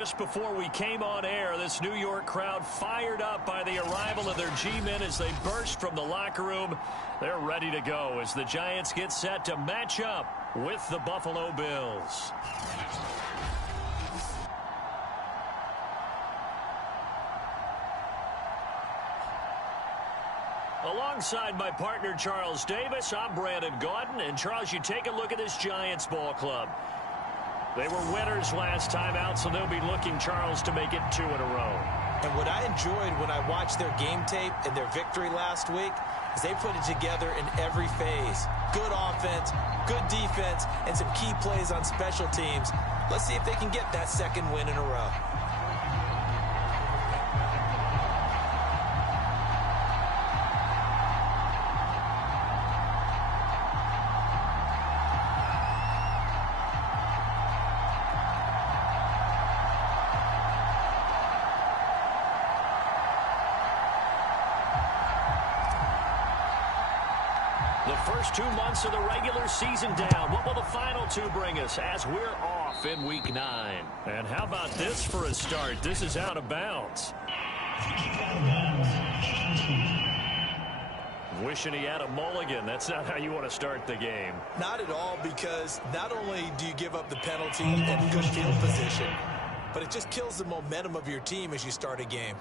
Just before we came on air, this New York crowd fired up by the arrival of their G-men as they burst from the locker room. They're ready to go as the Giants get set to match up with the Buffalo Bills. Alongside my partner Charles Davis, I'm Brandon Gaudin. And Charles, you take a look at this Giants ball club. They were winners last time out, so they'll be looking, Charles, to make it 2 in a row. And what I enjoyed when I watched their game tape and their victory last week is they put it together in every phase. Good offense, good defense, and some key plays on special teams. Let's see if they can get that second win in a row. The first 2 months of the regular season down. What will the final 2 bring us as we're off in Week 9? And how about this for a start? This is out of bounds. Wishing he had a mulligan. That's not how you want to start the game. Not at all, because not only do you give up the penalty and good field position, but it just kills the momentum of your team as you start a game.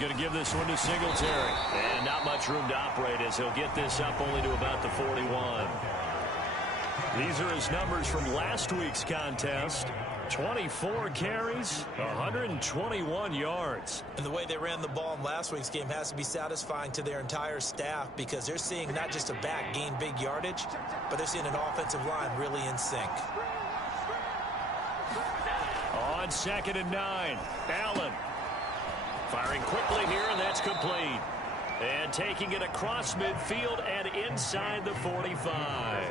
Going to give this one to Singletary. And not much room to operate as he'll get this up only to about the 41. These are his numbers from last week's contest. 24 carries, 121 yards. And the way they ran the ball in last week's game has to be satisfying to their entire staff, because they're seeing not just a back gain big yardage, but they're seeing an offensive line really in sync. On 2nd and 9, Allen. Firing quickly here, and that's complete. And taking it across midfield and inside the 45.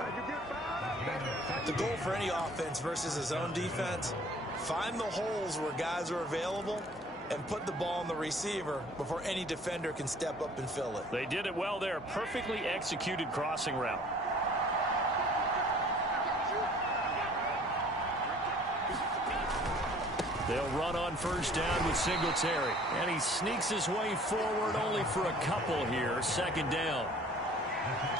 The goal for any offense versus his own defense, find the holes where guys are available and put the ball on the receiver before any defender can step up and fill it. They did it well there. Perfectly executed crossing route. They'll run on first down with Singletary. And he sneaks his way forward only for a couple here. 2nd down.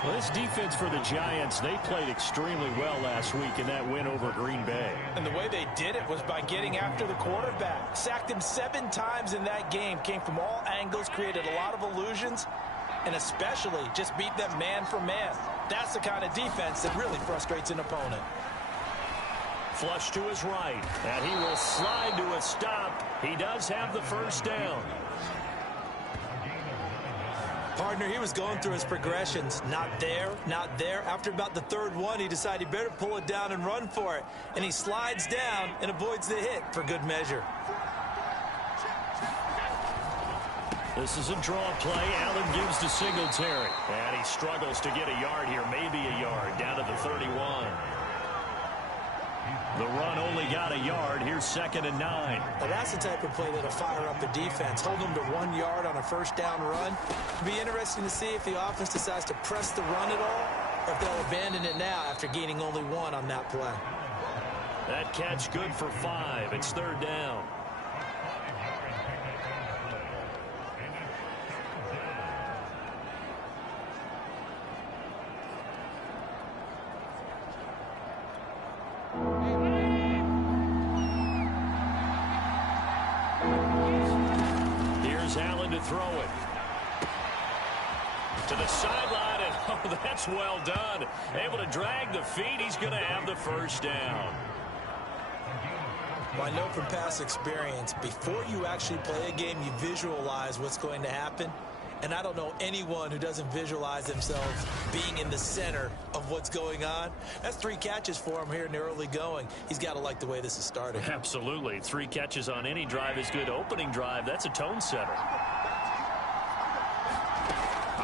Well, this defense for the Giants, they played extremely well last week in that win over Green Bay. And the way they did it was by getting after the quarterback. Sacked him 7 times in that game. Came from all angles, created a lot of illusions, and especially just beat them man for man. That's the kind of defense that really frustrates an opponent. Flush to his right, and he will slide to a stop. He does have the first down. Partner, he was going through his progressions. Not there, not there. After about the 3rd one, he decided he better pull it down and run for it. And he slides down and avoids the hit for good measure. This is a draw play. Allen gives to Singletary. And he struggles to get a yard here, maybe a yard, down to the 31. The run only got a yard. Here's 2nd and 9. Now that's the type of play that'll fire up a defense. Hold them to 1 yard on a first down run. It'll be interesting to see if the offense decides to press the run at all, or if they'll abandon it now after gaining only 1 on that play. That catch good for 5. It's 3rd down. Throw it to the sideline, and oh, that's well done. Able to drag the feet. He's going to have the first down. Well, I know from past experience, before you actually play a game, you visualize what's going to happen. And I don't know anyone who doesn't visualize themselves being in the center of what's going on. That's 3 catches for him here in the early going. He's got to like the way this is starting. Absolutely. 3 catches on any drive is good. Opening drive, that's a tone setter.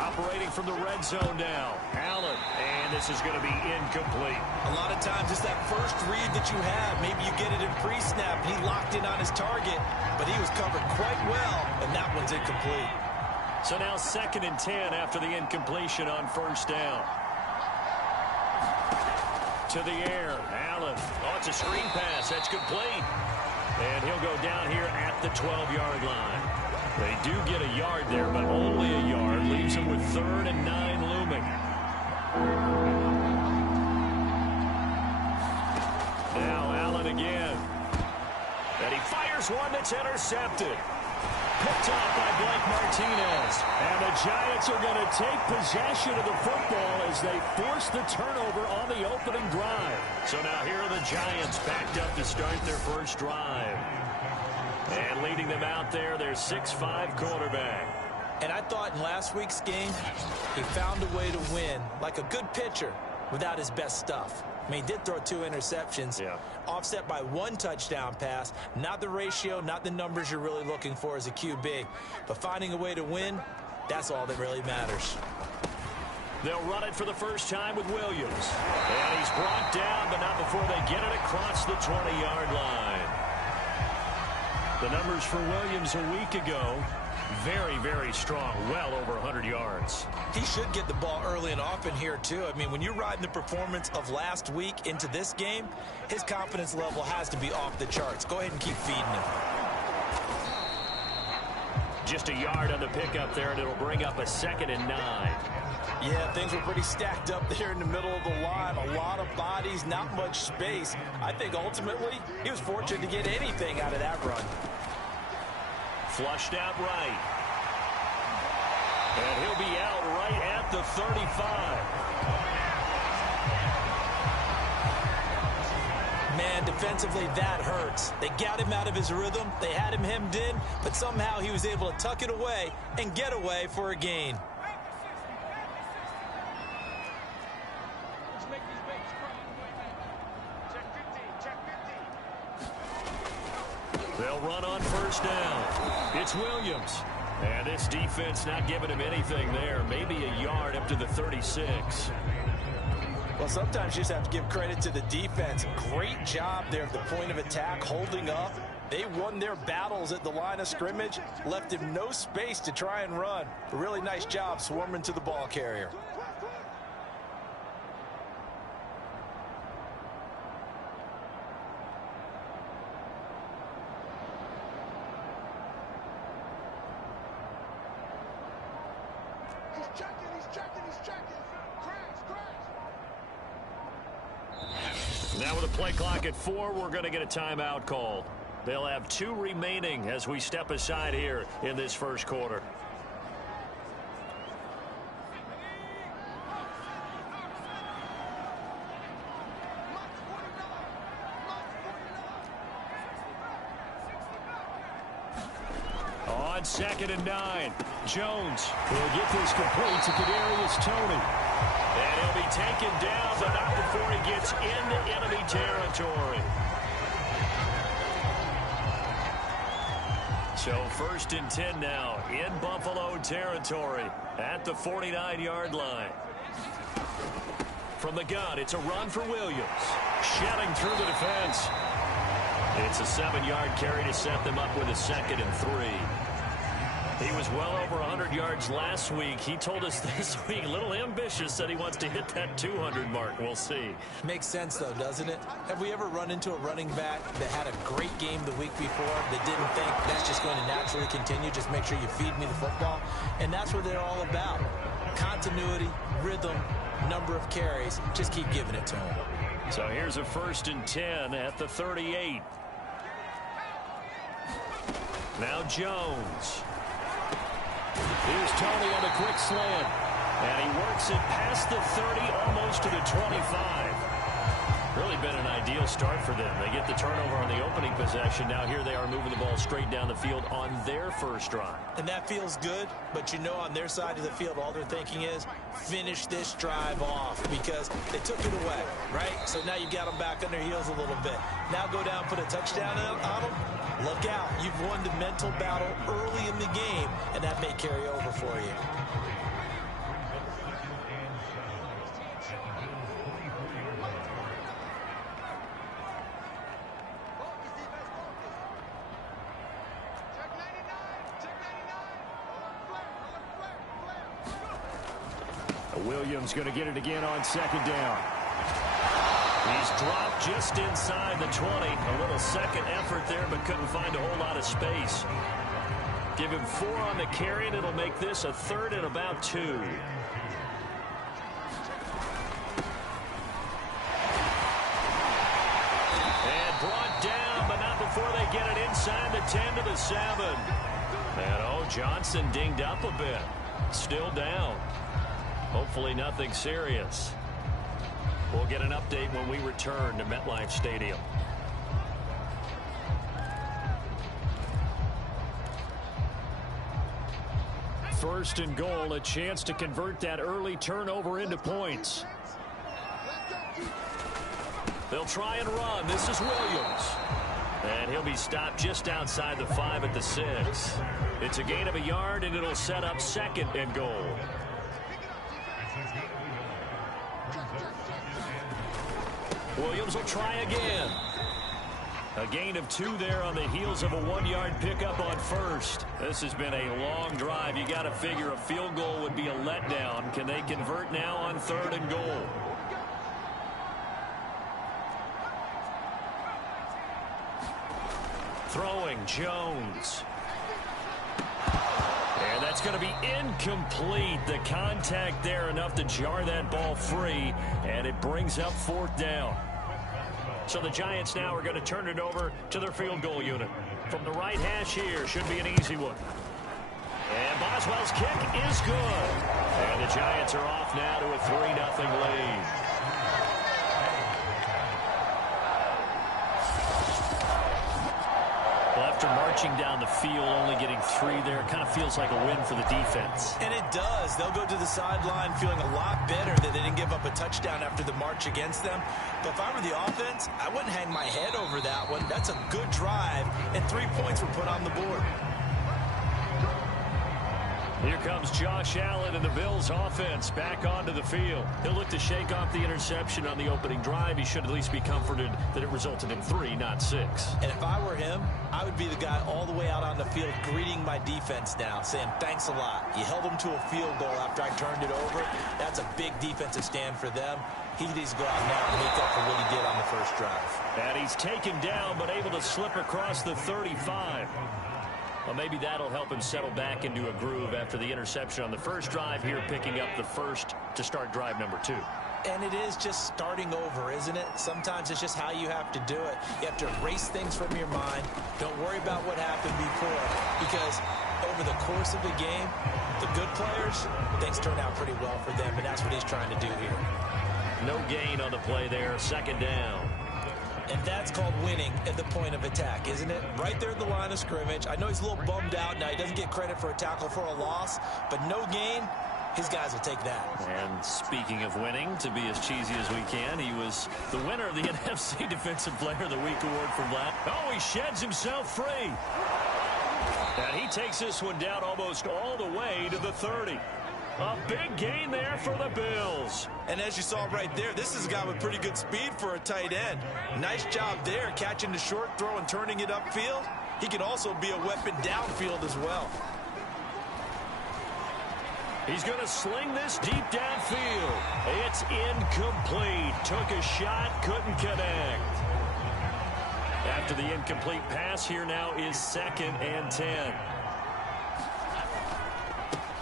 operating from the red zone now. Allen, and this is going to be incomplete. A lot of times it's that first read that you have. Maybe you get it in pre-snap. He locked in on his target, but he was covered quite well, and that one's incomplete. So now 2nd and 10 after the incompletion on first down. To the air, Allen. Oh, it's a screen pass. That's complete. And he'll go down here at the 12-yard line. They do get a yard there, but only a yard. Leaves him with 3rd and 9 looming. Now Allen again. And he fires one that's intercepted. Picked off by Blake Martinez. And the Giants are going to take possession of the football as they force the turnover on the opening drive. So now here are the Giants backed up to start their first drive. And leading them out there, their 6'5" quarterback. And I thought in last week's game, he found a way to win, like a good pitcher, without his best stuff. I mean, he did throw 2 interceptions, offset by 1 touchdown pass. Not the ratio, not the numbers you're really looking for as a QB. But finding a way to win, that's all that really matters. They'll run it for the first time with Williams. And he's brought down, but not before they get it across the 20-yard line. The numbers for Williams a week ago, very, very strong, well over 100 yards. He should get the ball early and often here, too. I mean, when you're riding the performance of last week into this game, his confidence level has to be off the charts. Go ahead and keep feeding him. Just a yard on the pickup there, and it'll bring up a 2nd and 9. Yeah, things were pretty stacked up there in the middle of the line. A lot of bodies, not much space. I think ultimately he was fortunate to get anything out of that run. Flushed out right. And he'll be out right at the 35. Man, defensively, that hurts. They got him out of his rhythm. They had him hemmed in, but somehow he was able to tuck it away and get away for a gain. They'll run on first down. It's Williams. And this defense not giving him anything there. Maybe a yard up to the 36. Well, sometimes you just have to give credit to the defense. Great job there at the point of attack, holding up. They won their battles at the line of scrimmage, left him no space to try and run. A really nice job swarming to the ball carrier. Now with a play clock at 4, we're going to get a timeout called. They'll have 2 remaining as we step aside here in this first quarter. On 2nd and 9, Jones will get this complete to Kadarius Toney. And he'll be taken down, but not before he gets into enemy territory. So 1st and 10 now in Buffalo territory at the 49-yard line. From the gun, it's a run for Williams. Shedding through the defense. It's a 7-yard carry to set them up with a 2nd and 3. He was well over 100 yards last week. He told us this week, a little ambitious, that he wants to hit that 200 mark. We'll see. Makes sense, though, doesn't it? Have we ever run into a running back that had a great game the week before that didn't think that's just going to naturally continue? Just make sure you feed me the football. And that's what they're all about. Continuity, rhythm, number of carries. Just keep giving it to him. So here's a 1st and 10 at the 38. Now Jones. Here's Toney on a quick slant. And he works it past the 30, almost to the 25. Really been an ideal start for them. They get the turnover on the opening possession. Now here they are moving the ball straight down the field on their first drive. And that feels good, but you know on their side of the field, all they're thinking is finish this drive off because they took it away, right? So now you got them back on their heels a little bit. Now go down, put a touchdown on them. Look out. You've won the mental battle early in the game, and that may carry over for you. Williams going to get it again on second down. He's dropped just inside the 20. A little second effort there, but couldn't find a whole lot of space. Give him 4 on the carry, and it'll make this a 3rd and about 2. And brought down, but not before they get it inside the 10 to the 7. And Johnson dinged up a bit. Still down. Hopefully nothing serious. We'll get an update when we return to MetLife Stadium. First and goal, a chance to convert that early turnover into points. They'll try and run. This is Williams. And he'll be stopped just outside the 5 at the 6. It's a gain of a yard, and it'll set up 2nd and goal. Williams will try again. A gain of 2 there on the heels of a 1-yard pickup on first. This has been a long drive. You got to figure a field goal would be a letdown. Can they convert now on 3rd and goal? Throwing Jones. And that's going to be incomplete. The contact there enough to jar that ball free, and it brings up 4th down. So the Giants now are going to turn it over to their field goal unit. From the right hash here, should be an easy one. And Boswell's kick is good. And the Giants are off now to a 3-0 lead. After marching down the field, only getting 3 there, kind of feels like a win for the defense. And it does. They'll go to the sideline feeling a lot better that they didn't give up a touchdown after the march against them. But if I were the offense, I wouldn't hang my head over that one. That's a good drive, and 3 points were put on the board. Here comes Josh Allen and the Bills offense back onto the field. He'll look to shake off the interception on the opening drive. He should at least be comforted that it resulted in 3, not 6. And if I were him, I would be the guy all the way out on the field greeting my defense now, saying thanks a lot. You held them to a field goal after I turned it over. That's a big defensive stand for them. He needs to go out now and make up for what he did on the first drive. And he's taken down but able to slip across the 35. Well, maybe that'll help him settle back into a groove after the interception on the first drive here, picking up the first to start drive number 2. And it is just starting over, isn't it? Sometimes it's just how you have to do it. You have to erase things from your mind. Don't worry about what happened before, because over the course of the game, the good players, things turn out pretty well for them, and that's what he's trying to do here. No gain on the play there, 2nd down. And that's called winning at the point of attack, isn't it? Right there at the line of scrimmage. I know he's a little bummed out now. He doesn't get credit for a tackle for a loss, but no gain, his guys will take that. And speaking of winning, to be as cheesy as we can, he was the winner of the NFC Defensive Player of the Week award from last. Oh, he sheds himself free. And he takes this one down almost all the way to the 30. A big gain there for the Bills. And as you saw right there, this is a guy with pretty good speed for a tight end. Nice job there, catching the short throw and turning it upfield. He can also be a weapon downfield as well. He's going to sling this deep downfield. It's incomplete. Took a shot, couldn't connect. After the incomplete pass, here now is 2nd and 10.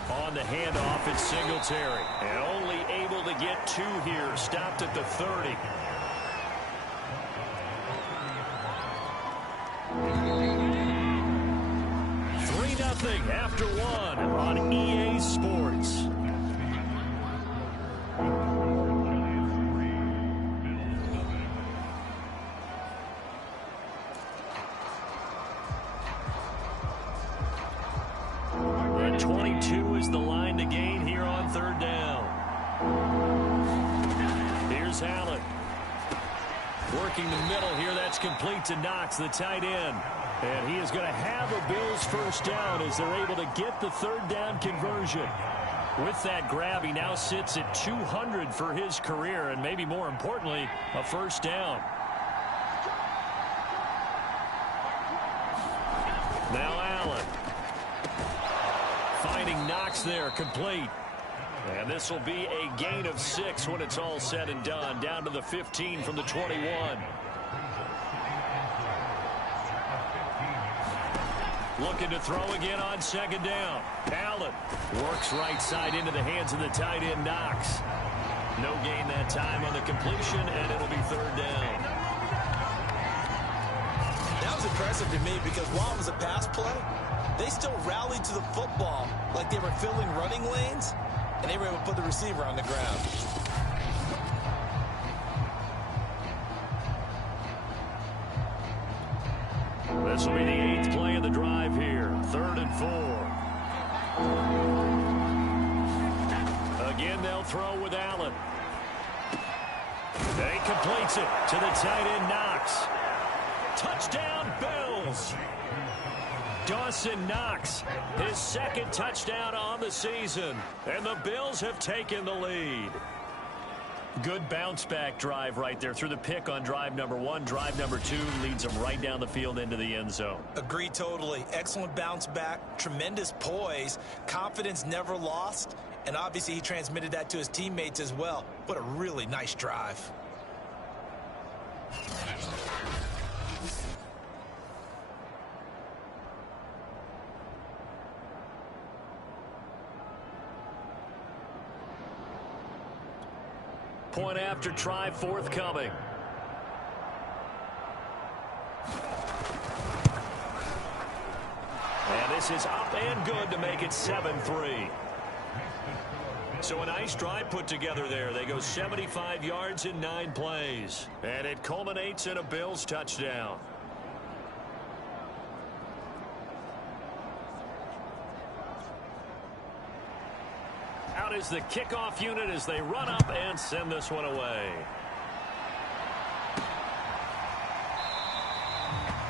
On the handoff, it's Singletary. And only able to get 2 here. Stopped at the 30. Nothing after 1 on EA Sports. And 22 is the line to gain here on 3rd down. Here's Allen. Working the middle here. That's complete to Knox, the tight end. And he is going to have a Bills first down as they're able to get the 3rd down conversion. With that grab, he now sits at 200 for his career, and maybe more importantly, a first down. Now Allen. Finding Knox there, complete. And this will be a gain of 6 when it's all said and done. Down to the 15 from the 21. Looking to throw again on second down. Allen works right side into the hands of the tight end, Knox. No gain that time on the completion, and it'll be third down. That was impressive to me because while it was a pass play, they still rallied to the football like they were filling running lanes, and they were able to put the receiver on the ground. This will be the 8th play of the drive here. 3rd and 4. Again, they'll throw with Allen. And he completes it to the tight end, Knox. Touchdown, Bills. Dawson Knox, his 2nd touchdown on the season. And the Bills have taken the lead. Good bounce-back drive right there through the pick on drive number 1. Drive number 2 leads them right down the field into the end zone. Agree totally. Excellent bounce back, tremendous poise, confidence never lost, and obviously he transmitted that to his teammates as well. What a really nice drive. Point after try forthcoming. And this is up and good to make it 7-3. So a nice drive put together there. They go 75 yards in 9 plays. And it culminates in a Bills touchdown. Out is the kickoff unit as they run up and send this one away.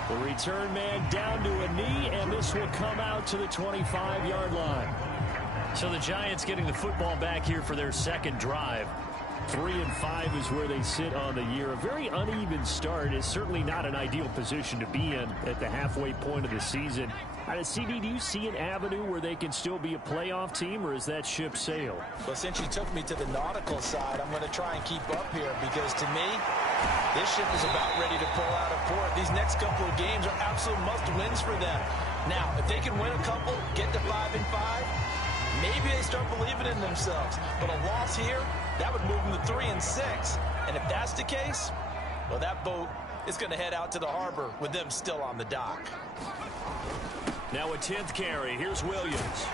The return man down to a knee, and this will come out to the 25-yard line. So the Giants getting the football back here for their 2nd drive. 3-5 is where they sit on the year. A very uneven start is certainly not an ideal position to be in at the halfway point of the season. CD, do you see an avenue where they can still be a playoff team, or is that ship sailed? Well, since you took me to the nautical side, I'm going to try and keep up here because to me, this ship is about ready to pull out of port. These next couple of games are absolute must-wins for them. Now, if they can win a couple, get to 5-5, maybe they start believing in themselves. But a loss here, that would move them to 3-6. And if that's the case, well, that boat is going to head out to the harbor with them still on the dock. Now a 10th carry. Here's Williams.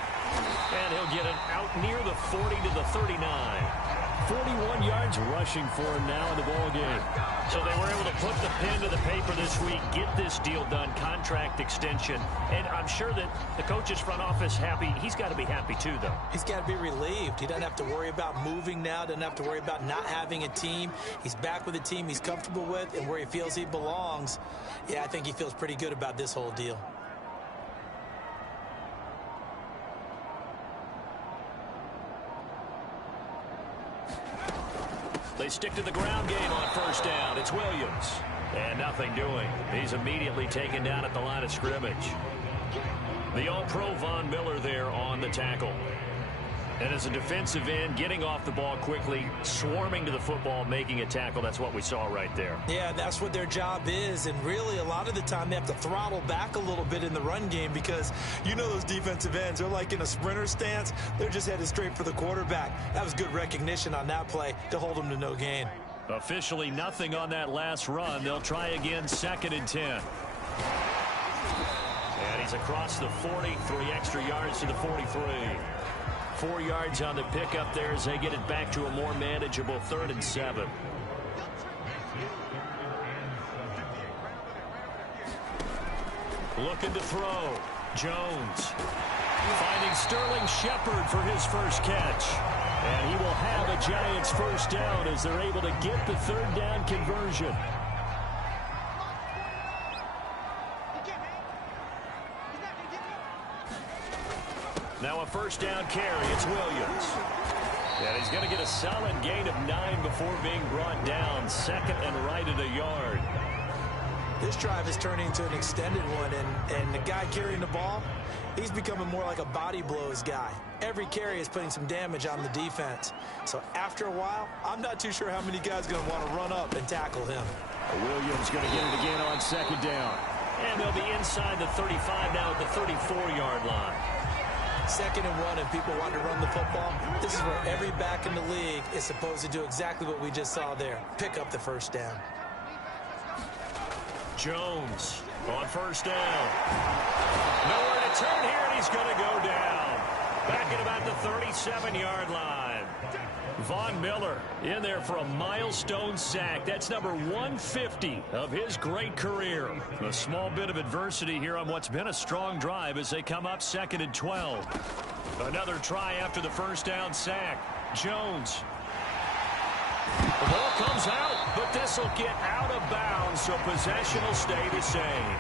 And he'll get it out near the 40 to the 39. 41 yards rushing for him now in the ball game. So they were able to put the pen to the paper this week, get this deal done, contract extension. And I'm sure that the coach's front office happy. He's got to be happy too, though. He's got to be relieved. He doesn't have to worry about moving now, doesn't have to worry about not having a team. He's back with a team he's comfortable with and where he feels he belongs. Yeah, I think he feels pretty good about this whole deal. They stick to the ground game on 1st down. It's Williams. And nothing doing. He's immediately taken down at the line of scrimmage. The All-Pro Von Miller there on the tackle. And as a defensive end, getting off the ball quickly, swarming to the football, making a tackle. That's what we saw right there. Yeah, that's what their job is. And really, a lot of the time, they have to throttle back a little bit in the run game because you know those defensive ends, they're like in a sprinter stance. They're just headed straight for the quarterback. That was good recognition on that play to hold them to no gain. Officially nothing on that last run. They'll try again, 2nd and 10. And he's across the 40, 3 extra yards to the 43. 4 yards on the pickup there as they get it back to a more manageable 3rd and 7. Looking to throw. Jones finding Sterling Shepard for his first catch. And he will have a Giants 1st down as they're able to get the 3rd down conversion. Now a 1st down carry. It's Williams. And he's going to get a solid gain of 9 before being brought down. 2nd and right at a yard. This drive is turning into an extended one, and the guy carrying the ball, he's becoming more like a body blows guy. Every carry is putting some damage on the defense. So after a while, I'm not too sure how many guys are going to want to run up and tackle him. Williams going to get it again on second down. And they'll be inside the 35 now at the 34-yard line. 2nd and 1, and people want to run the football. This is where every back in the league is supposed to do exactly what we just saw there. Pick up the first down. Jones on first down. Nowhere to turn here, and he's going to go down. Back at about the 37-yard line. Von Miller in there for a milestone sack. That's number 150 of his great career. A small bit of adversity here on what's been a strong drive as they come up 2nd and 12. Another try after the first down sack. Jones. The ball comes out, but this will get out of bounds, so possession will stay the same.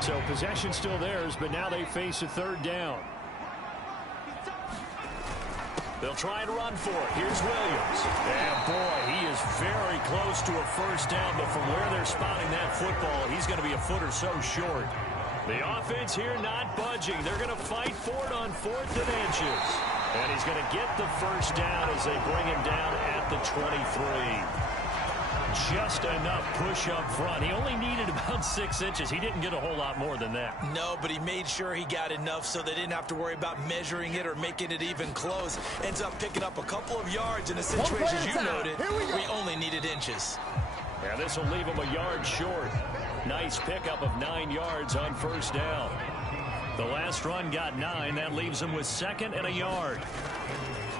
So possession still theirs, but now they face a 3rd down. They'll try and run for it. Here's Williams. And boy, he is very close to a first down, but from where they're spotting that football, he's going to be a foot or so short. The offense here not budging. They're going to fight for it on 4th and inches. And he's going to get the first down as they bring him down at the 23. Just enough push up front. He only needed about 6 inches. He didn't get a whole lot more than that. No, but he made sure he got enough so they didn't have to worry about measuring it or making it even close. Ends up picking up a couple of yards in a situation, as you noted. We only needed inches. Yeah, this will leave him a yard short. Nice pickup of 9 yards on first down. The last run got 9. That leaves him with 2nd and a yard.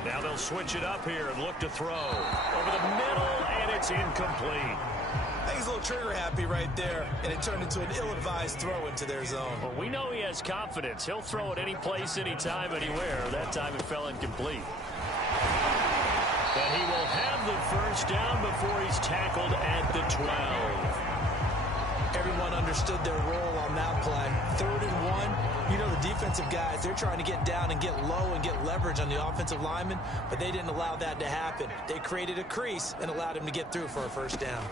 Now they'll switch it up here and look to throw. Over the middle, and it's incomplete. I think he's a little trigger happy right there, and it turned into an ill-advised throw into their zone. Well, we know he has confidence. He'll throw it any place, anytime, anywhere. That time it fell incomplete. But he will have the first down before he's tackled at the 12. Everyone understood their role on that play. 3rd and 1. You know, the defensive guys, they're trying to get down and get low and get leverage on the offensive lineman, but they didn't allow that to happen. They created a crease and allowed him to get through for a first down.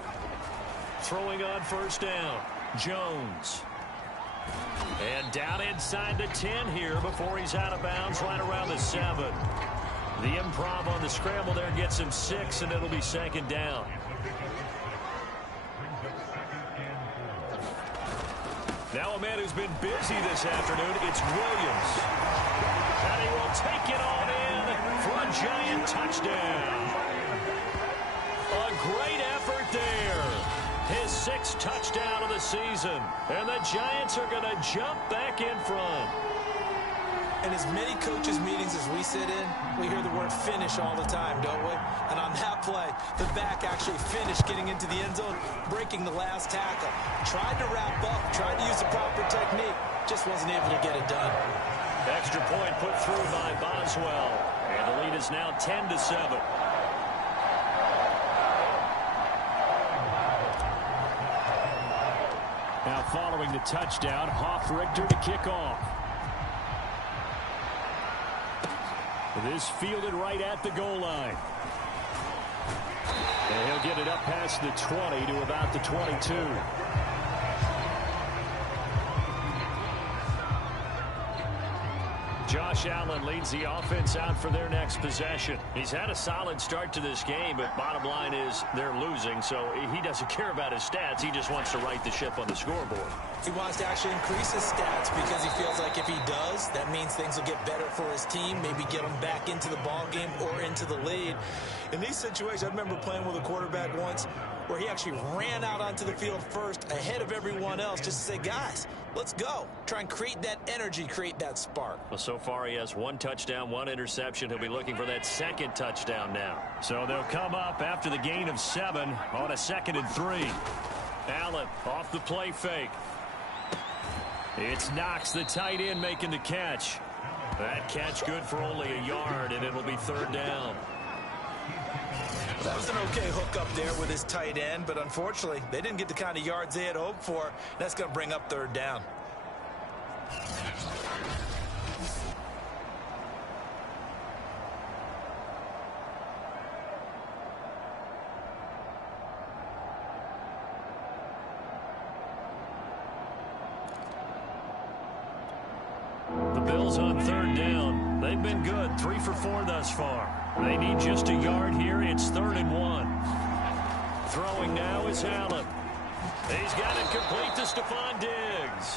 Throwing on first down, Jones. And down inside the 10 here before he's out of bounds right around the 7. The improv on the scramble there gets him 6, and it'll be 2nd down. Now a man who's been busy this afternoon, it's Williams. And he will take it on in for a giant touchdown. A great effort there. His 6th touchdown of the season. And the Giants are going to jump back in front. In as many coaches' meetings as we sit in, we hear the word finish all the time, don't we? And on that play, the back actually finished getting into the end zone, breaking the last tackle. Tried to wrap up, tried to use the proper technique, just wasn't able to get it done. Extra point put through by Boswell. And the lead is now 10-7. Now following the touchdown, Hoff-Richter to kick off. This fielded right at the goal line. And he'll get it up past the 20 to about the 22. Josh Allen leads the offense out for their next possession. He's had a solid start to this game, but bottom line is they're losing, so he doesn't care about his stats. He just wants to right the ship on the scoreboard. He wants to actually increase his stats because he feels like if he does, that means things will get better for his team, maybe get him back into the ball game or into the lead. In these situations, I remember playing with a quarterback once where he actually ran out onto the field first ahead of everyone else just to say, guys, let's go. Try and create that energy, create that spark. Well, so far he has 1 touchdown, 1 interception. He'll be looking for that 2nd touchdown now. So they'll come up after the gain of 7 on a 2nd and 3. Allen off the play fake. It's Knox, the tight end, making the catch. That catch good for only a yard, and it'll be 3rd down. That was an okay hook up there with his tight end, but unfortunately, they didn't get the kind of yards they had hoped for. That's going to bring up 3rd down. Bills on third down. They've been good, 3 for 4 thus far. They need just a yard here. It's 3rd and 1. Throwing now is Allen. He's got it complete to Stephon Diggs.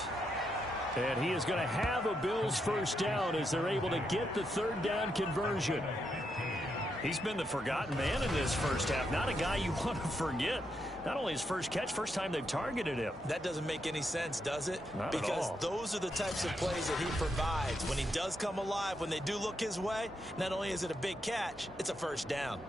And he is going to have a Bills first down as they're able to get the 3rd down conversion. He's been the forgotten man in this first half. Not a guy you want to forget. Not only his first catch, first time they've targeted him. That doesn't make any sense, does it? Not because at all. Those are the types of plays that he provides. When he does come alive, when they do look his way, not only is it a big catch, it's a first down.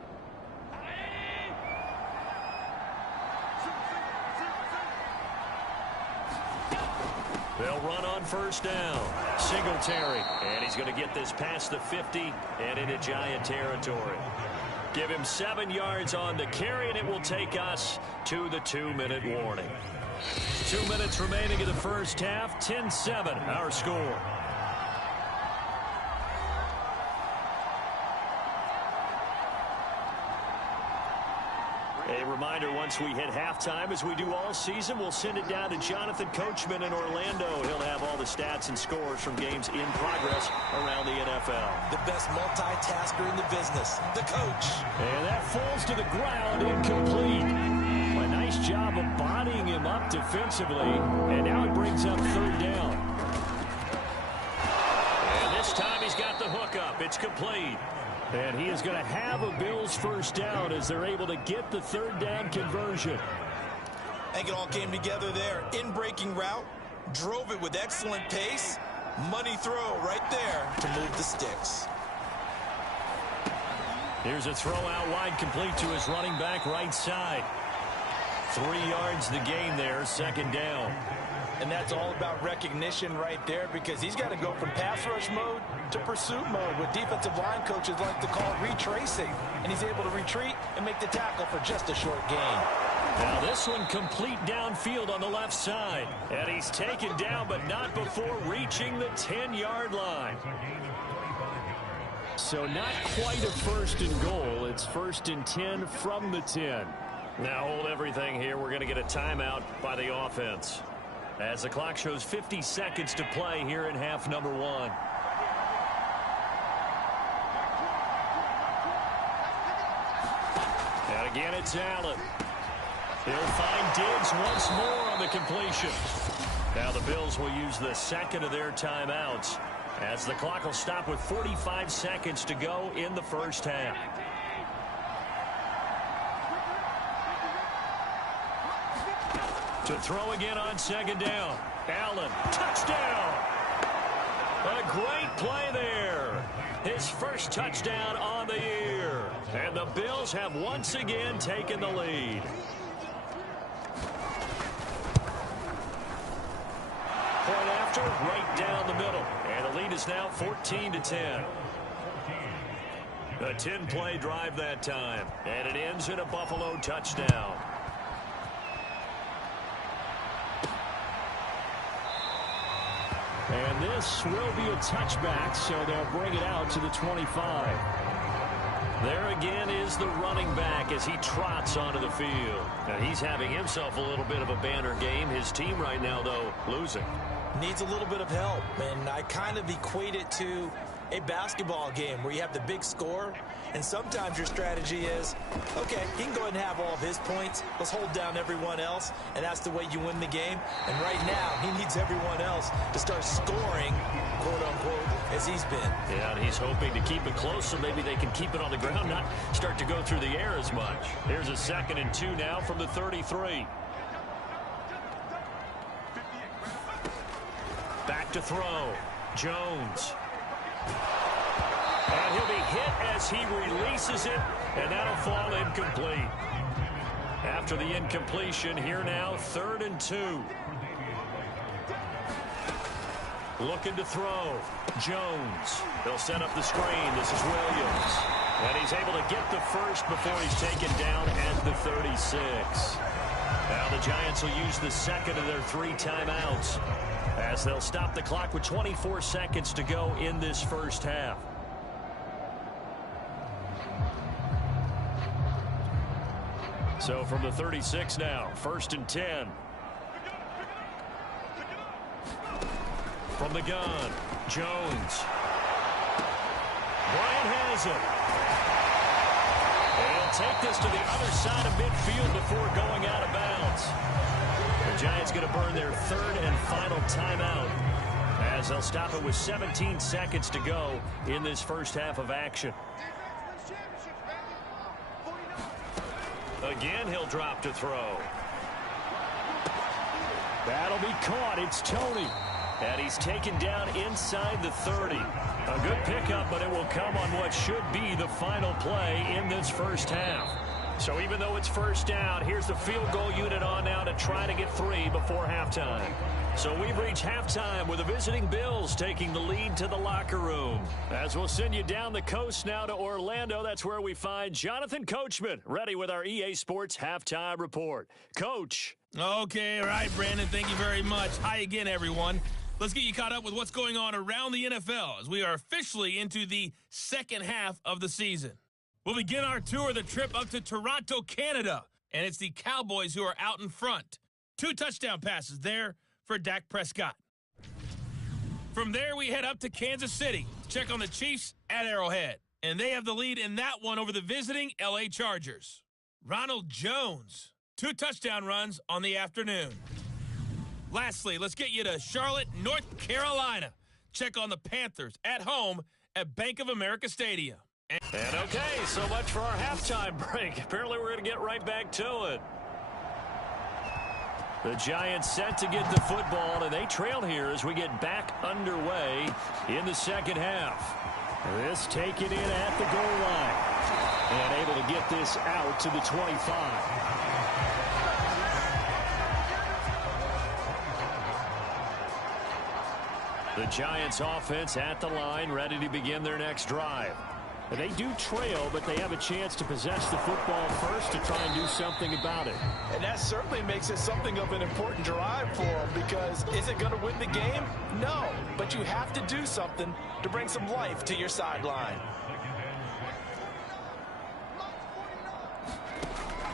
They'll run on first down. Singletary. And he's going to get this past the 50 and into Giant territory. Give him 7 yards on the carry, and it will take us to the 2-minute warning. 2 minutes remaining in the first half. 10-7, our score. A reminder, once we hit halftime, as we do all season, we'll send it down to Jonathan Coachman in Orlando. He'll have all the stats and scores from games in progress around the NFL. The best multitasker in the business, the coach. And that falls to the ground, incomplete. A nice job of bodying him up defensively, and now it brings up 3rd down. And this time he's got the hook up. It's complete. And he is going to have a Bills first down as they're able to get the 3rd down conversion. I think it all came together there. In-breaking route, drove it with excellent pace. Money throw right there to move the sticks. Here's a throw out wide, complete to his running back right side. 3 yards the gain there, 2nd down. And that's all about recognition right there, because he's got to go from pass rush mode to pursuit mode, what defensive line coaches like to call retracing. And he's able to retreat and make the tackle for just a short gain. Now this one complete downfield on the left side. And he's taken down, but not before reaching the 10-yard line. So not quite a 1st and goal. It's 1st and 10 from the 10. Now hold everything here. We're going to get a timeout by the offense, as the clock shows 50 seconds to play here in half number 1. And again, it's Allen. He'll find Diggs once more on the completion. Now the Bills will use the 2nd of their timeouts, as the clock will stop with 45 seconds to go in the first half. To throw again on 2nd down. Allen, touchdown. A great play there. His first touchdown on the year. And the Bills have once again taken the lead. Point after, right down the middle. And the lead is now 14-10. A 10-play drive that time. And it ends in a Buffalo touchdown. And this will be a touchback, so they'll bring it out to the 25. There again is the running back as he trots onto the field. Now he's having himself a little bit of a banner game. His team right now, though, losing. Needs a little bit of help, and I kind of equate it to a basketball game where you have the big score, and sometimes your strategy is, okay, he can go ahead and have all of his points. Let's hold down everyone else, and that's the way you win the game. And right now, he needs everyone else to start scoring, quote-unquote, as he's been. Yeah, and he's hoping to keep it close so maybe they can keep it on the ground, not start to go through the air as much. Here's a 2nd and 2 now from the 33. Back to throw. Jones. And he'll be hit as he releases it, and that'll fall incomplete. After the incompletion, here now, 3rd and 2. Looking to throw. Jones. They'll set up the screen. This is Williams. And he's able to get the first before he's taken down at the 36. Now the Giants will use the 2nd of their 3 timeouts, as they'll stop the clock with 24 seconds to go in this first half. So from the 36 now, 1st and 10. From the gun, Jones. Bryant has it. And take this to the other side of midfield before going out of bounds. The Giants going to burn their third and final timeout as they'll stop it with 17 seconds to go in this first half of action. Again, he'll drop to throw. That'll be caught. It's Tony. And he's taken down inside the 30. A good pickup, but it will come on what should be the final play in this first half. So even though it's first down, here's the field goal unit on now to try to get 3 before halftime. So we've reached halftime with the visiting Bills taking the lead to the locker room. As we'll send you down the coast now to Orlando, that's where we find Jonathan Coachman, ready with our EA Sports Halftime Report. Coach. Okay, all right, Brandon, thank you very much. Hi again, everyone. Let's get you caught up with what's going on around the NFL as we are officially into the second half of the season. We'll begin our tour, the trip up to Toronto, Canada, and it's the Cowboys who are out in front. 2 touchdown passes there for Dak Prescott. From there, we head up to Kansas City to check on the Chiefs at Arrowhead, and they have the lead in that one over the visiting L.A. Chargers. Ronald Jones, 2 touchdown runs on the afternoon. Lastly, let's get you to Charlotte, North Carolina. Check on the Panthers at home at Bank of America Stadium. And okay, so much for our halftime break. Apparently we're going to get right back to it. The Giants set to get the football, and they trail here as we get back underway in the second half. This taken in at the goal line. And able to get this out to the 25. The Giants offense at the line, ready to begin their next drive. They do trail, but they have a chance to possess the football first to try and do something about it. And that certainly makes it something of an important drive for them, because is it going to win the game? No, but you have to do something to bring some life to your sideline.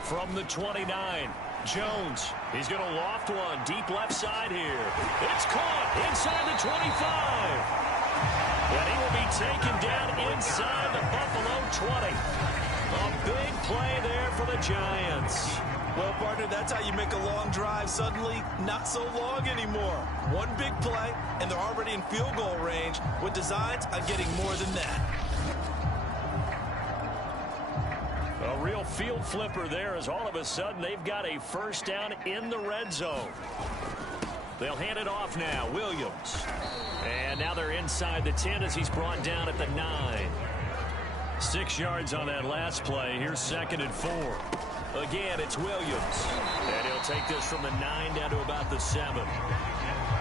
From the 29, Jones. He's going to loft one deep left side here. It's caught inside the 25. And he will be taken down inside the Buffalo 20. A big play there for the Giants. Well, partner, that's how you make a long drive suddenly not so long anymore. One big play, and they're already in field goal range with designs on getting more than that. A real field flipper there, as all of a sudden they've got a first down in the red zone. They'll hand it off now. Williams. And now they're inside the 10 as he's brought down at the 9. 6 yards on that last play. Here's 2nd and 4. Again, it's Williams. And he'll take this from the 9 down to about the 7.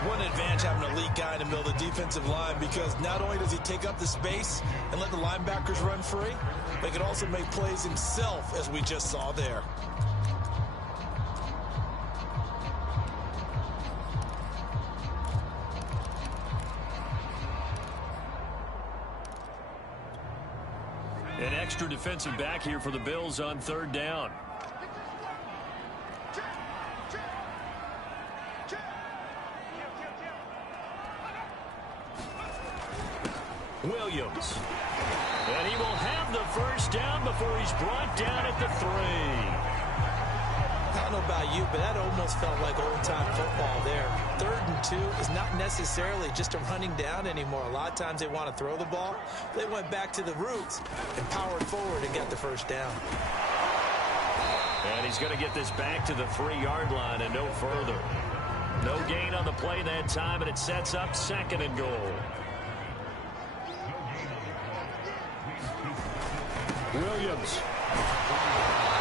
One advantage having an elite guy in the middle of the defensive line, because not only does he take up the space and let the linebackers run free, but he can also make plays himself, as we just saw there. An extra defensive back here for the Bills on 3rd down. Williams. And he will have the first down before he's brought down at the 3. I don't know about you, but that almost felt like old-time football there. 3rd and 2 is not necessarily just a running down anymore. A lot of times they want to throw the ball. They went back to the roots and powered forward and got the first down. And he's going to get this back to the 3-yard line and no further. No gain on the play that time, and it sets up 2nd and goal. Williams.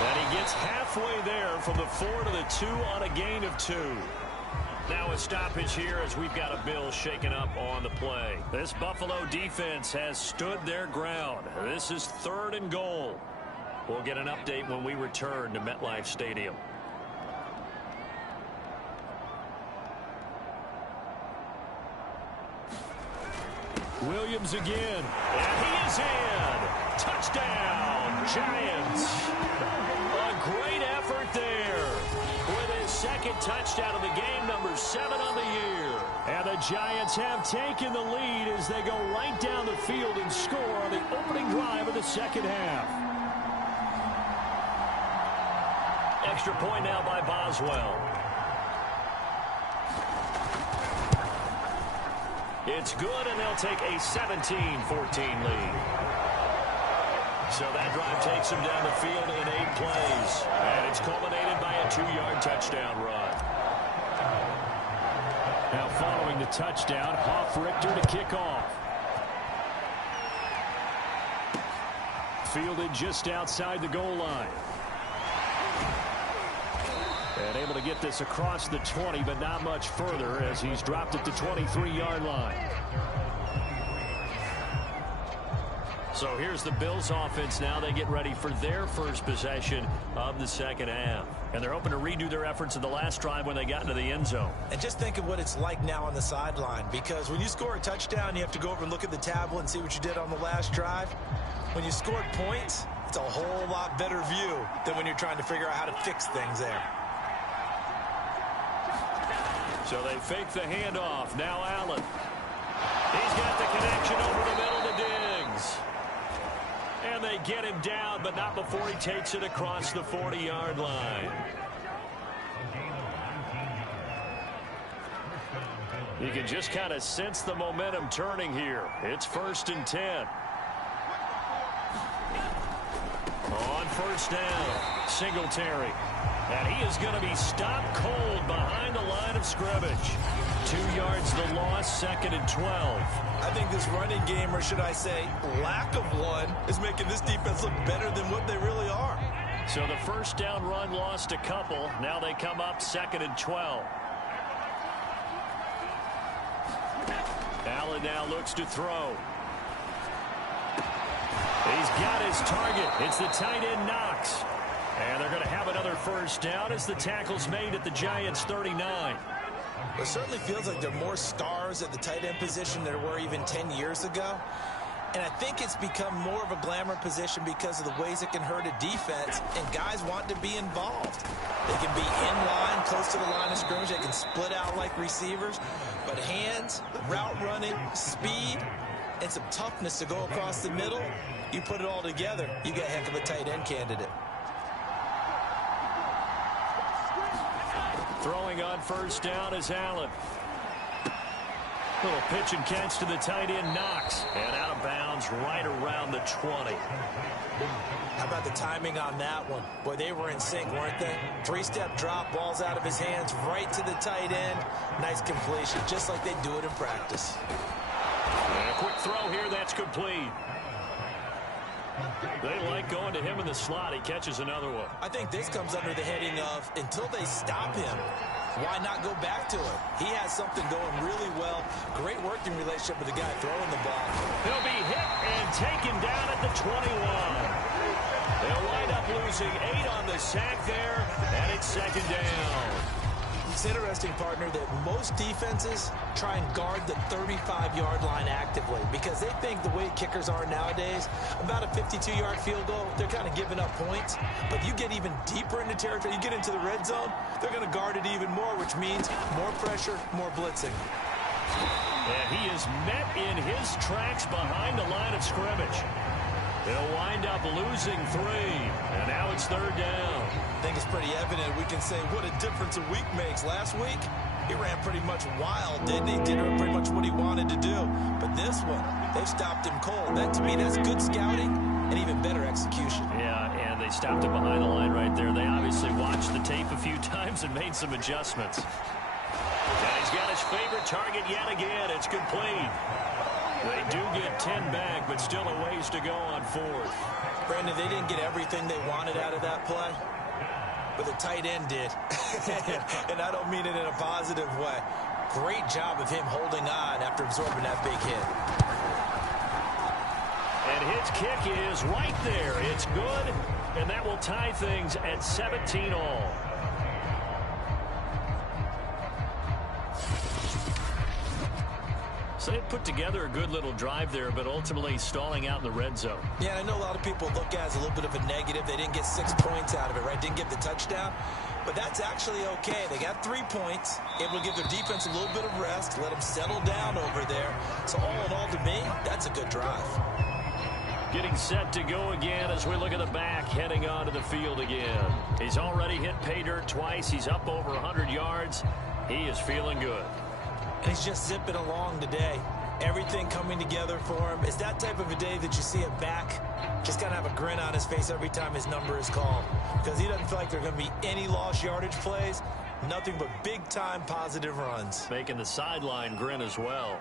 And he gets halfway there from the 4 to the 2 on a gain of 2. Now a stoppage here as we've got a Bill shaken up on the play. This Buffalo defense has stood their ground. This is 3rd and goal. We'll get an update when we return to MetLife Stadium. Williams again. And he is in. Touchdown, Giants. A great effort there with his second touchdown of the game, number 7 on the year. And the Giants have taken the lead as they go right down the field and score on the opening drive of the second half. Extra point now by Boswell. It's good, and they'll take a 17-14 lead. So that drive takes them down the field in 8 plays. And it's culminated by a 2-yard touchdown run. Now following the touchdown, Hoff-Richter to kick off. Fielded just outside the goal line. And able to get this across the 20, but not much further as he's dropped at the 23-yard line. So here's the Bills offense now. They get ready for their first possession of the second half. And they're hoping to redo their efforts in the last drive when they got into the end zone. And just think of what it's like now on the sideline, because when you score a touchdown, you have to go over and look at the tablet and see what you did on the last drive. When you scored points, it's a whole lot better view than when you're trying to figure out how to fix things there. So they fake the handoff. Now Allen. He's got the connection over the middle to Diggs. And they get him down, but not before he takes it across the 40-yard line. You can just kind of sense the momentum turning here. It's 1st and 10. On first down, Singletary. And he is going to be stopped cold behind the line of scrimmage. 2 yards the loss, 2nd and 12. I think this running game, or should I say lack of one, is making this defense look better than what they really are. So the first down run lost a couple. Now they come up 2nd and 12. Allen now looks to throw. He's got his target. It's the tight end Knox. And they're going to have another first down as the tackle's made at the Giants' 39. It certainly feels like there are more stars at the tight end position than there were even 10 years ago. And I think it's become more of a glamour position because of the ways it can hurt a defense, and guys want to be involved. They can be in line, close to the line of scrimmage. They can split out like receivers. But hands, route running, speed, and some toughness to go across the middle, you put it all together, you get a heck of a tight end candidate. Throwing on first down is Allen. Little pitch and catch to the tight end Knox. And out of bounds right around the 20. How about the timing on that one? Boy, they were in sync, weren't they? 3-step drop, ball's out of his hands, right to the tight end. Nice completion, just like they do it in practice. And a quick throw here, that's complete. They like going to him in the slot. He catches another one. I think this comes under the heading of, until they stop him, why not go back to it? He has something going really well. Great working relationship with the guy throwing the ball. He'll be hit and taken down at the 21. They'll wind up losing 8 on the sack there, and it's 2nd down. It's interesting, partner, that most defenses try and guard the 35-yard line actively because they think the way kickers are nowadays, about a 52-yard field goal, they're kind of giving up points. But you get even deeper into territory, you get into the red zone, they're going to guard it even more, which means more pressure, more blitzing. And he is met in his tracks behind the line of scrimmage. They'll wind up losing 3, and now it's 3rd down. I think it's pretty evident. We can say what a difference a week makes. Last week, he ran pretty much wild, didn't he? Did pretty much what he wanted to do. But this one, they've stopped him cold. That, to me, that's good scouting and even better execution. Yeah, and they stopped him behind the line right there. They obviously watched the tape a few times and made some adjustments. And he's got his favorite target yet again. It's complete. They do get 10 back, but still a ways to go on 4th. Brandon, they didn't get everything they wanted out of that play, but the tight end did. And I don't mean it in a positive way. Great job of him holding on after absorbing that big hit. And his kick is right there. It's good, and that will tie things at 17 all. So they put together a good little drive there, but ultimately stalling out in the red zone. Yeah, I know a lot of people look at it as a little bit of a negative. They didn't get 6 points out of it, right? Didn't get the touchdown. but that's actually okay. They got 3 points, able to give their defense a little bit of rest, let them settle down over there. So all in all, to me, that's a good drive. Getting set to go again as we look at the back, heading onto the field again. He's already hit pay dirt twice. He's up over 100 yards. He is feeling good. And he's just zipping along today. Everything coming together for him. It's that type of a day that you see him back. Just kind of have a grin on his face every time his number is called. Because he doesn't feel like there are going to be any lost yardage plays. Nothing but big-time positive runs. Making the sideline grin as well.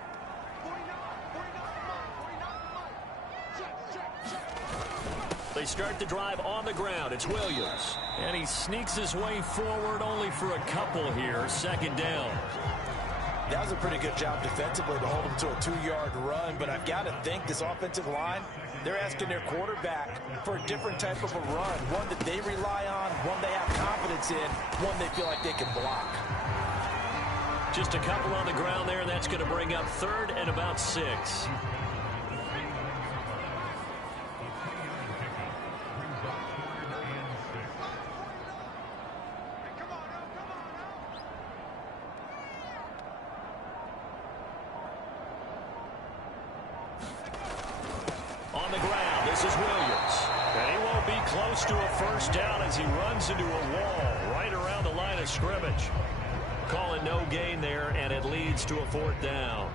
They start the drive on the ground. It's Williams. And he sneaks his way forward only for a couple here. Second down. That was a pretty good job defensively to hold him to a 2-yard run. But I've got to think this offensive line, they're asking their quarterback for a different type of a run. One that they rely on, one they have confidence in, one they feel like they can block. Just a couple on the ground there. That's going to bring up 3rd and about 6. On the ground, this is Williams. And he won't be close to a first down as he runs into a wall right around the line of scrimmage. Calling no gain there, and it leads to a 4th down.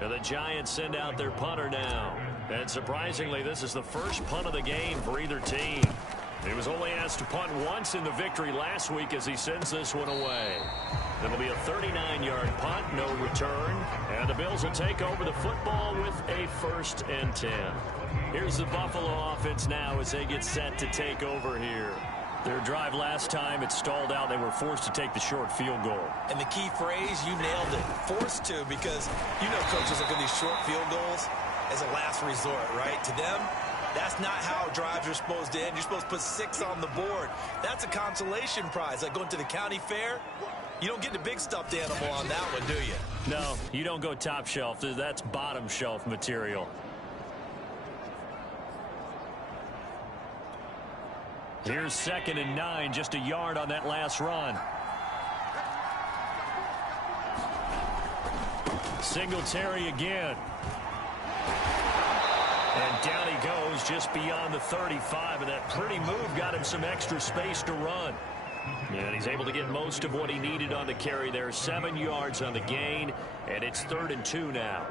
And the Giants send out their punter now. And surprisingly, this is the first punt of the game for either team. He was only asked to punt once in the victory last week as he sends this one away. It'll be a 39-yard punt, no return. And the Bills will take over the football with a 1st and 10. Here's the Buffalo offense now as they get set to take over here. Their drive last time, it stalled out. They were forced to take the short field goal. And the key phrase, you nailed it. Forced to, because you know coaches look at these short field goals as a last resort, right? To them, that's not how drives are supposed to end. You're supposed to put 6 on the board. That's a consolation prize, like going to the county fair. You don't get the big stuffed animal on that one, do you? No, you don't go top shelf. That's bottom shelf material. Here's 2nd and 9, just a yard on that last run. Singletary again. And down he goes just beyond the 35, and that pretty move got him some extra space to run. And he's able to get most of what he needed on the carry there. 7 yards on the gain, and it's 3rd and 2 now.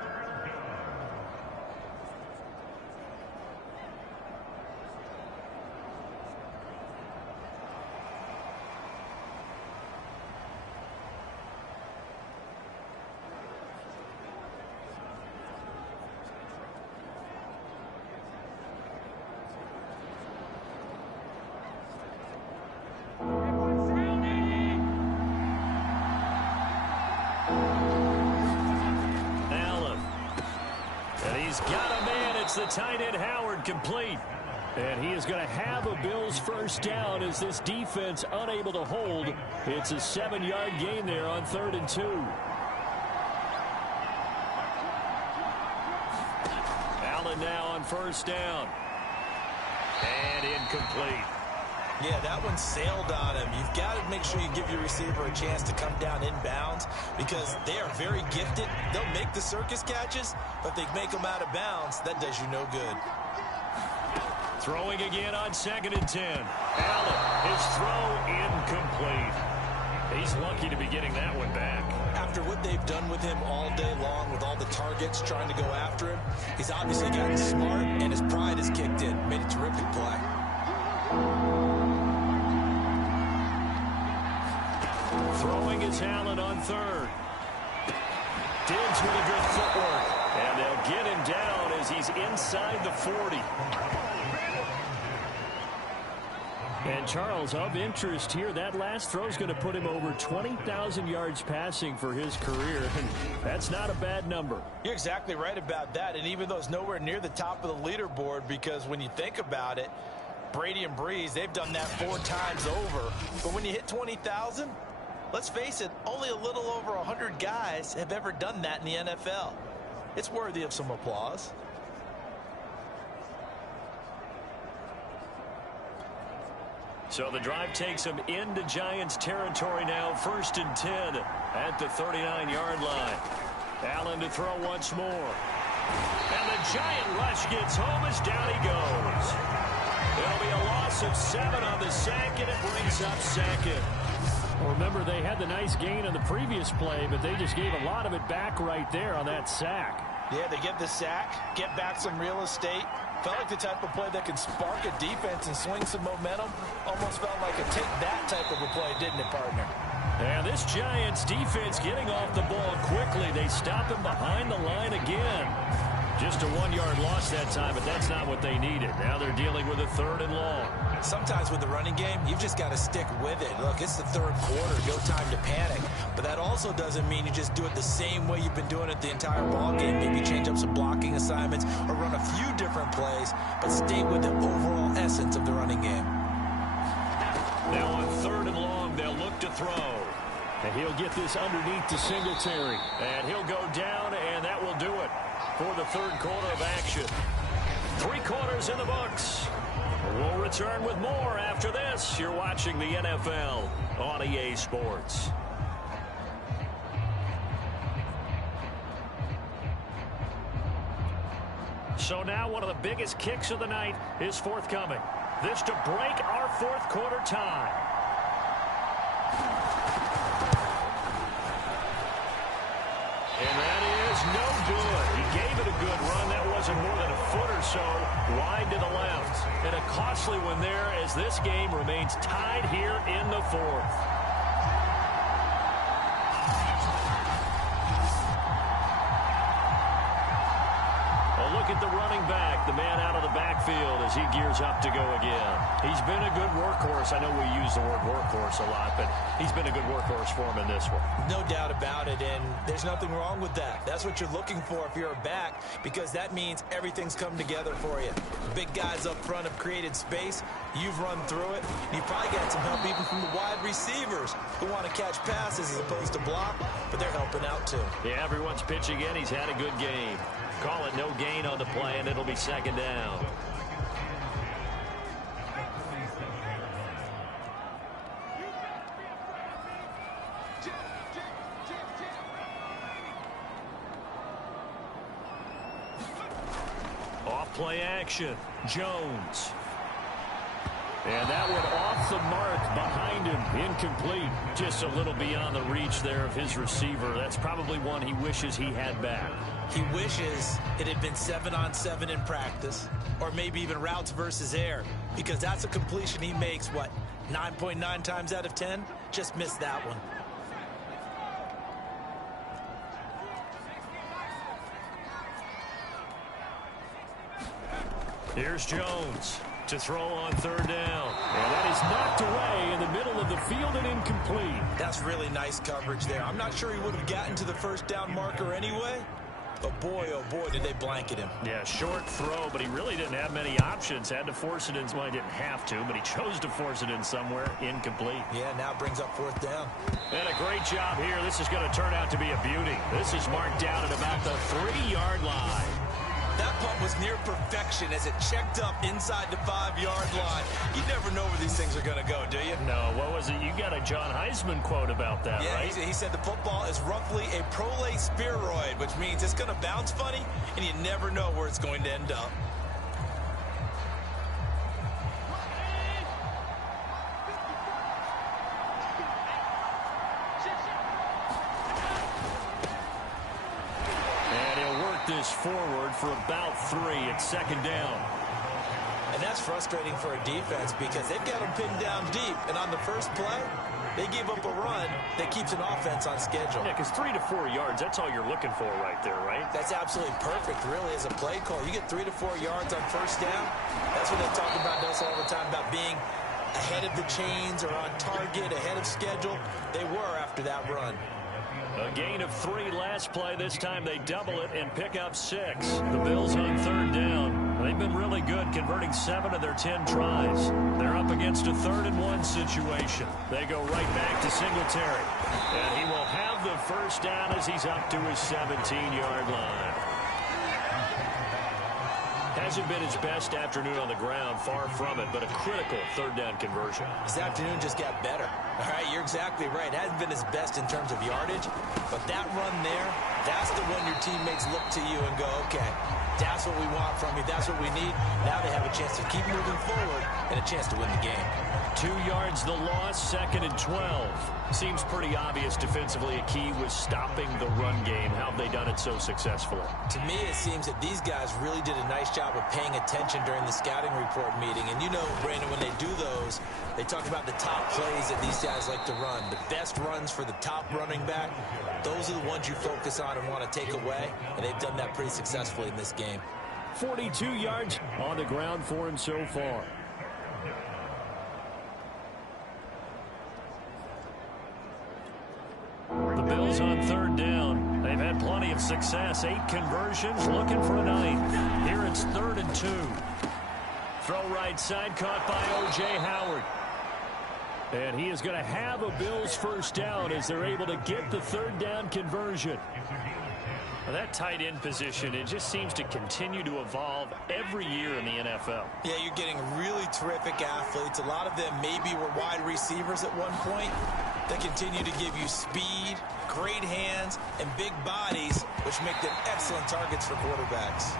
The tight end Howard complete. And he is going to have a Bills first down as this defense unable to hold. It's a 7-yard gain there on 3rd and 2. Allen now on first down. And incomplete. Yeah, that one sailed on him. You've got to make sure you give your receiver a chance to come down inbounds because they are very gifted. They'll make the circus catches, but they make them out of bounds. That does you no good. Throwing again on 2nd and 10. Allen, his throw incomplete. He's lucky to be getting that one back. After what they've done with him all day long with all the targets trying to go after him, he's obviously gotten smart and his pride has kicked in. Made a terrific play. Throwing is Allen on 3rd. Diggs with a good footwork. And they'll get him down as he's inside the 40. And Charles, of interest here, that last throw is going to put him over 20,000 yards passing for his career. And that's not a bad number. You're exactly right about that. And even though it's nowhere near the top of the leaderboard, because when you think about it, Brady and Breeze, they've done that 4 times over. But when you hit 20,000, let's face it, only a little over 100 guys have ever done that in the NFL. It's worthy of some applause. So the drive takes them into Giants territory now, 1st and 10 at the 39-yard line. Allen to throw once more. And the Giant rush gets home as down he goes. It'll be a loss of 7 on the sack, and it brings up 2nd. Well, remember, they had the nice gain on the previous play, but they just gave a lot of it back right there on that sack. Yeah, they get the sack, get back some real estate. Felt like the type of play that could spark a defense and swing some momentum. Almost felt like a take-that type of a play, didn't it, partner? And this Giants defense getting off the ball quickly. They stop him behind the line again. Just a 1-yard loss that time, but that's not what they needed. Now they're dealing with a 3rd and long. Sometimes with the running game, you've just got to stick with it. Look, it's the 3rd quarter. No time to panic. But that also doesn't mean you just do it the same way you've been doing it the entire ball game. Maybe change up some blocking assignments or run a few different plays, but stay with the overall essence of the running game. Now on 3rd and long, they'll look to throw. And he'll get this underneath to Singletary. And he'll go down, and that will do it for the 3rd quarter of action. 3 quarters in the books. We'll return with more after this. You're watching the NFL on EA Sports. So now one of the biggest kicks of the night is forthcoming. This to break our 4th quarter tie. And that is no good. He gave it a good run. That wasn't more than a foot or so wide to the left. And a costly one there as this game remains tied here in the 4th. Look at the running back, the man out of the backfield as he gears up to go again. He's been a good workhorse. I know we use the word workhorse a lot, but he's been a good workhorse for him in this one. No doubt about it, and there's nothing wrong with that. That's what you're looking for if you're a back, because that means everything's come together for you. Big guys up front have created space. You've run through it. You've probably got some help even from the wide receivers who want to catch passes as opposed to block, but they're helping out too. Yeah, everyone's pitching in. He's had a good game. Call it no gain on the play, and it'll be 2nd down. Off play action. Jones. And that one off the mark behind him. Incomplete. Just a little beyond the reach there of his receiver. That's probably one he wishes he had back. He wishes it had been 7-on-7 in practice, or maybe even routes versus air, because that's a completion he makes, what, 9.9 times out of 10? Just missed that one. Here's Jones to throw on 3rd down. And that is knocked away in the middle of the field and incomplete. That's really nice coverage there. I'm not sure he would have gotten to the 1st down marker anyway, but boy, oh boy, did they blanket him. Yeah, short throw, but he really didn't have many options. Had to force it in. Well, he didn't have to, but he chose to force it in somewhere. Incomplete. Yeah, now brings up 4th down. And a great job here. This is going to turn out to be a beauty. This is marked down at about the 3-yard line. That punt was near perfection as it checked up inside the 5-yard line. You never know where these things are going to go, do you? No, what was it? You got a John Heisman quote about that, yeah, right? He said the football is roughly a prolate spheroid, which means it's going to bounce funny, and you never know where it's going to end up. This forward for about 3 at 2nd down. And that's frustrating for a defense because they've got them pinned down deep, and on the first play, they give up a run that keeps an offense on schedule. Yeah, because 3 to 4 yards, that's all you're looking for right there, right? That's absolutely perfect, really, as a play call. You get 3 to 4 yards on 1st down. That's what they talk about us all the time, about being ahead of the chains or on target, ahead of schedule. They were after that run. A gain of 3 last play. This time they double it and pick up 6. The Bills on 3rd down. They've been really good, converting 7 of their 10 tries. They're up against a 3rd and 1 situation. They go right back to Singletary. And he will have the 1st down as he's up to his 17-yard line. Hasn't been his best afternoon on the ground, far from it, but a critical third down conversion. This afternoon just got better. All right, you're exactly right. It hasn't been his best in terms of yardage, but that run there, that's the one your teammates look to you and go, okay, that's what we want from you. That's what we need. Now they have a chance to keep moving forward and a chance to win the game. 2 yards the loss, 2nd and 12. Seems pretty obvious defensively a key was stopping the run game. How have they done it so successfully? To me, it seems that these guys really did a nice job of paying attention during the scouting report meeting. And you know, Brandon, when they do those, they talk about the top plays that these guys like to run. The best runs for the top running back, those are the ones you focus on and want to take away. And they've done that pretty successfully in this game. 42 yards on the ground for him so far. The Bills on third down. They've had plenty of success. 8 conversions, looking for a 9th. Here it's 3rd and 2. Throw right side, caught by O.J. Howard. And he is going to have a Bills first down as they're able to get the third down conversion. Well, that tight end position, it just seems to continue to evolve every year in the NFL. Yeah, you're getting really terrific athletes. A lot of them maybe were wide receivers at one point. They continue to give you speed, great hands, and big bodies, which make them excellent targets for quarterbacks.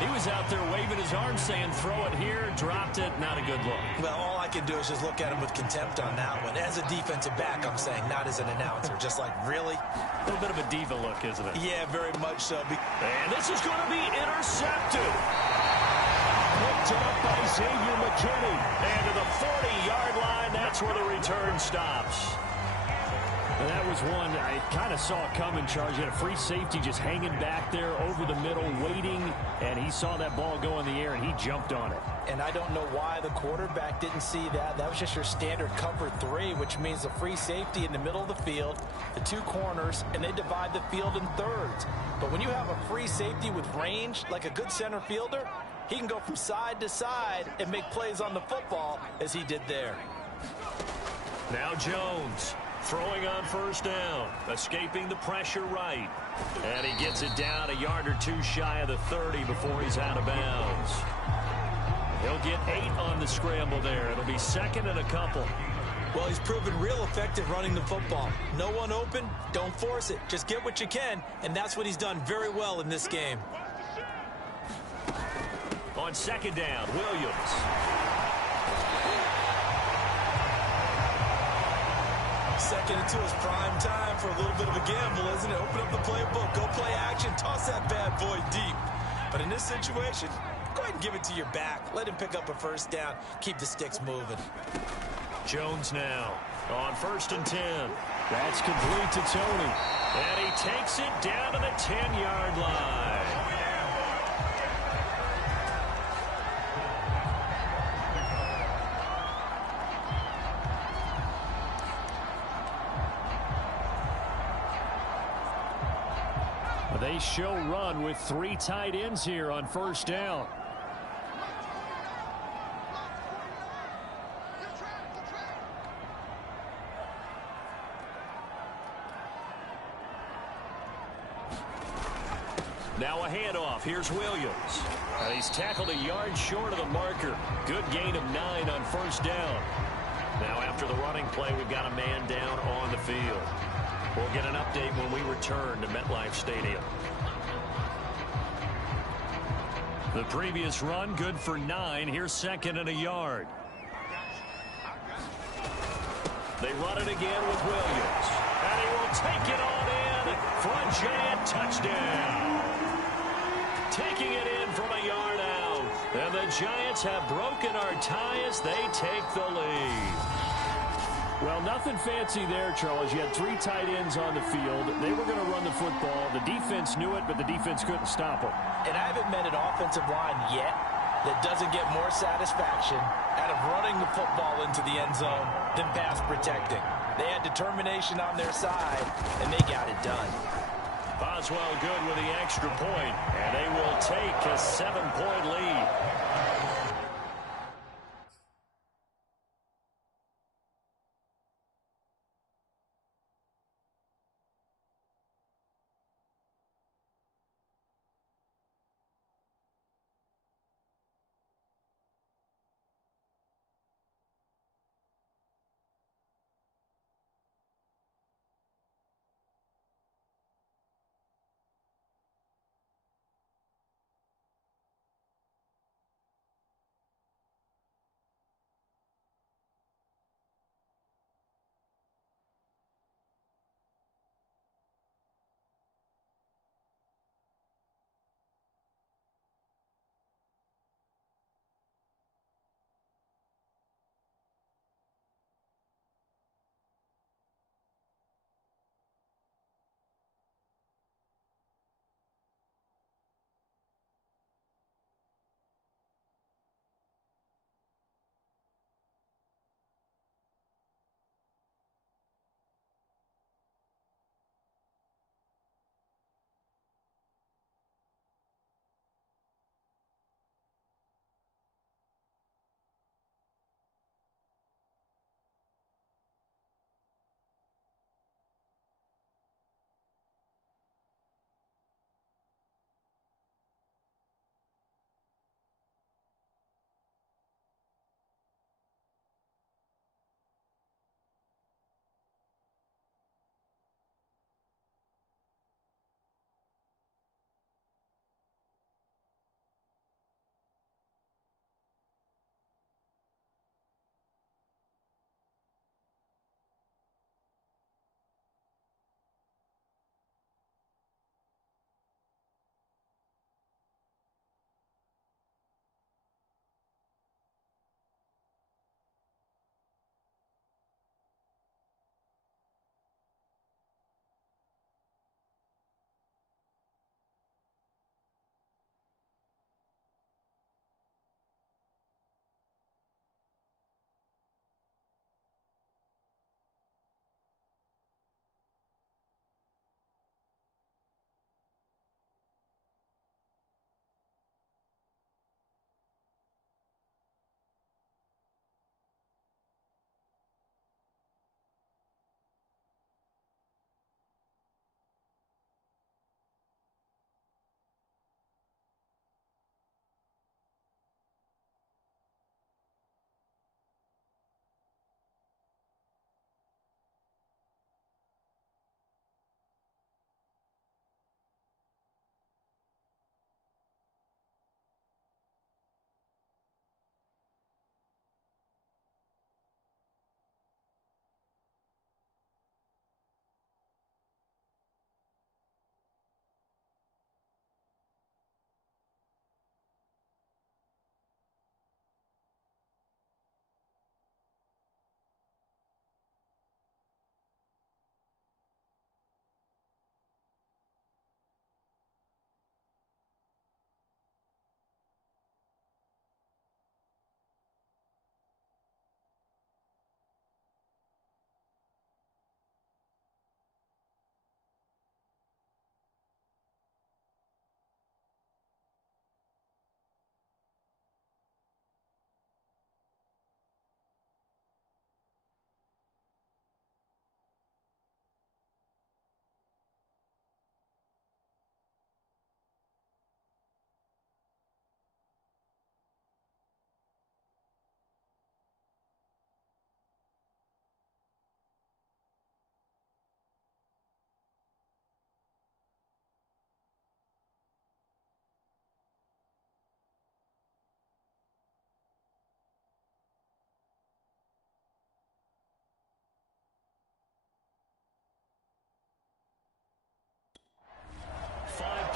He was out there waving his arms saying, throw it here, dropped it, not a good look. Well, all I can do is just look at him with contempt on that one. As a defensive back, I'm saying, not as an announcer. Just like, really? A little bit of a diva look, isn't it? Yeah, very much so. And this is going to be intercepted. Picked it up by Xavier McKinney. And to the 40-yard line, that's where the return stops. And that was one I kind of saw coming, Charles. You had a free safety just hanging back there over the middle, waiting, and he saw that ball go in the air, and he jumped on it. And I don't know why the quarterback didn't see that. That was just your standard cover 3, which means a free safety in the middle of the field, the 2 corners, and they divide the field in thirds. But when you have a free safety with range, like a good center fielder, he can go from side to side and make plays on the football as he did there. Now Jones. Throwing on first down, escaping the pressure right. And he gets it down a yard or 2 shy of the 30 before he's out of bounds. He'll get 8 on the scramble there. It'll be 2nd and a couple. Well, he's proven real effective running the football. No one open, don't force it. Just get what you can, and that's what he's done very well in this game. On 2nd down, Williams. Second and 2 is prime time for a little bit of a gamble, isn't it? Open up the playbook, go play action, toss that bad boy deep. But in this situation, go ahead and give it to your back. Let him pick up a first down. Keep the sticks moving. Jones now on 1st and 10. That's complete to Tony. And he takes it down to the 10-yard line. They show run with 3 tight ends here on first down. Now a handoff. Here's Williams. He's tackled a yard short of the marker. Good gain of 9 on first down. Now after the running play, we've got a man down on the field. We'll get an update when we return to MetLife Stadium. The previous run, good for 9. Here's 2nd and a yard. They run it again with Williams. And he will take it on in for a giant touchdown. Taking it in from a yard out. And the Giants have broken our tie as they take the lead. Well, nothing fancy there, Charles. You had 3 tight ends on the field. They were going to run the football. The defense knew it, but the defense couldn't stop them. And I haven't met an offensive line yet that doesn't get more satisfaction out of running the football into the end zone than pass protecting. They had determination on their side, and they got it done. Boswell good with the extra point, and they will take a 7-point lead.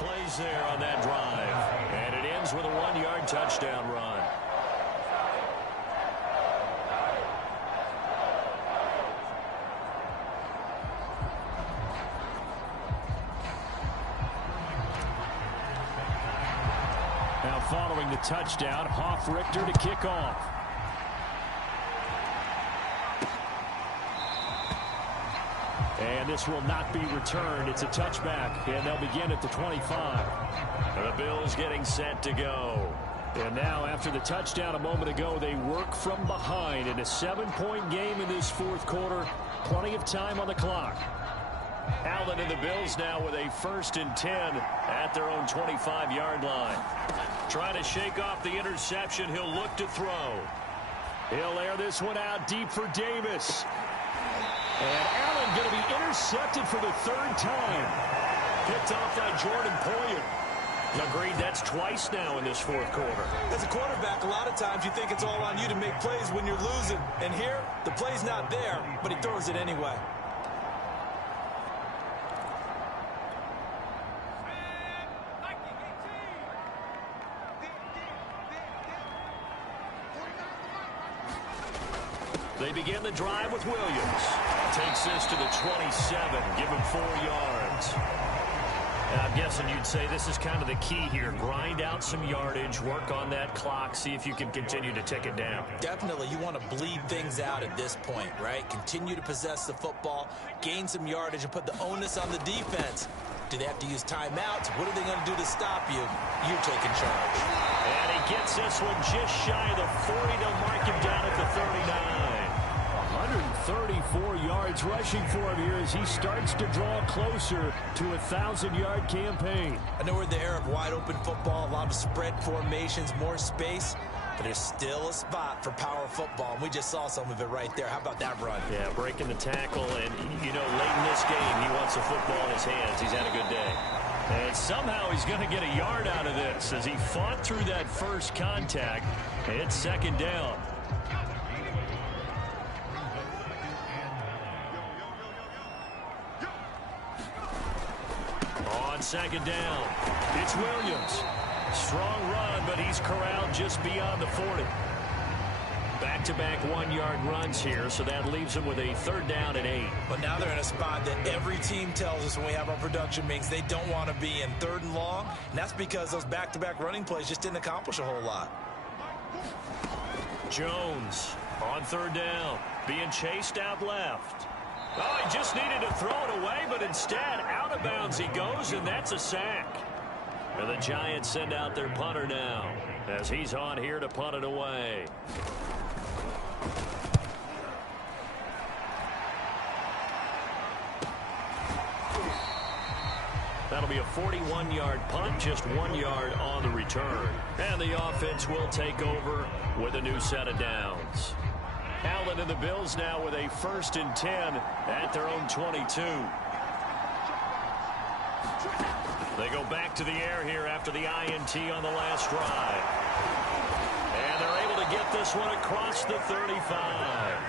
plays there on that drive. And it ends with a 1-yard touchdown run. Now following the touchdown, Richter to kick off. And this will not be returned. It's a touchback, and they'll begin at the 25. The Bills getting set to go. And now, after the touchdown a moment ago, they work from behind in a 7-point game in this fourth quarter. Plenty of time on the clock. Allen and the Bills now with a 1st and 10 at their own 25-yard line. Trying to shake off the interception. He'll look to throw. He'll air this one out deep for Davis. And Allen going to be intercepted for the 3rd time. Picked off by Jordan Poyer. Agreed, that's twice now in this fourth quarter. As a quarterback, a lot of times you think it's all on you to make plays when you're losing. And here, the play's not there, but he throws it anyway. They begin the drive with Williams. Takes this to the 27. Give him 4 yards. And I'm guessing you'd say this is kind of the key here. Grind out some yardage, work on that clock, see if you can continue to tick it down. Definitely. You want to bleed things out at this point, right? Continue to possess the football, gain some yardage, and put the onus on the defense. Do they have to use timeouts? What are they going to do to stop you? You're taking charge. And he gets this one just shy of the 40. They'll mark him down at the 39. 134 yards rushing for him here as he starts to draw closer to a 1,000-yard campaign. I know we're in the era of wide-open football, a lot of spread formations, more space, but there's still a spot for power football, and we just saw some of it right there. How about that run? Yeah, breaking the tackle, and, you know, late in this game, he wants the football in his hands. He's had a good day. And somehow he's going to get a yard out of this as he fought through that first contact. And it's 2nd down. On 2nd down, it's Williams. Strong run, but he's corralled just beyond the 40. Back-to-back 1-yard runs here, so that leaves him with a 3rd down and 8. But now they're in a spot that every team tells us when we have our production meetings they don't want to be in, 3rd and long, and that's because those back-to-back running plays just didn't accomplish a whole lot. Jones on 3rd down, being chased out left. Oh, he just needed to throw it away, but instead, out of bounds he goes, and that's a sack. And the Giants send out their punter now, as he's on here to punt it away. That'll be a 41-yard punt, just 1 yard on the return. And the offense will take over with a new set of downs. Allen and the Bills now with a 1st and 10 at their own 22. They go back to the air here after the INT on the last drive. And they're able to get this one across the 35.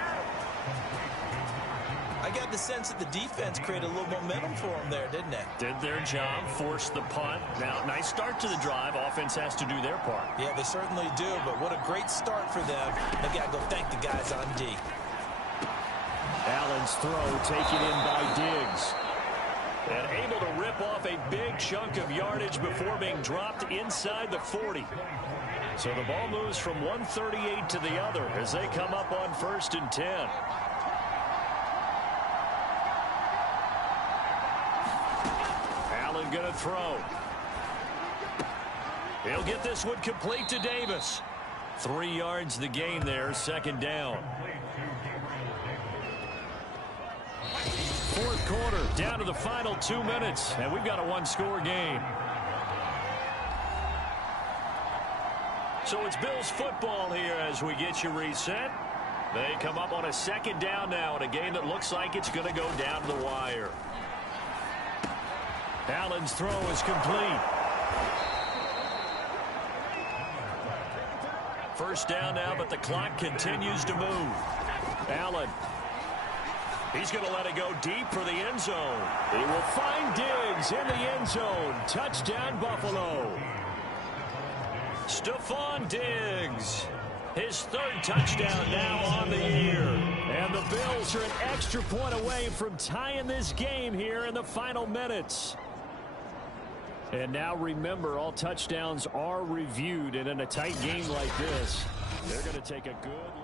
I got the sense that the defense created a little momentum for them there, didn't they? Did their job, forced the punt. Now, nice start to the drive. Offense has to do their part. Yeah, they certainly do, but what a great start for them. They got to go thank the guys on D. Allen's throw taken in by Diggs. And able to rip off a big chunk of yardage before being dropped inside the 40. So the ball moves from 138 to the other as they come up on 1st and 10. Allen going to throw. He'll get this one complete to Davis. 3 yards the gain there, 2nd down. Fourth quarter, down to the final 2 minutes, and we've got a 1-score game. So it's Bills football here as we get you reset. They come up on a 2nd down now in a game that looks like it's going to go down to the wire. Allen's throw is complete. 1st down now, but the clock continues to move. Allen He's going to let it go deep for the end zone. He will find Diggs in the end zone. Touchdown, Buffalo. Stephon Diggs. His third touchdown now on the year. And the Bills are an extra point away from tying this game here in the final minutes. And now remember, all touchdowns are reviewed. And in a tight game like this, they're going to take a good look.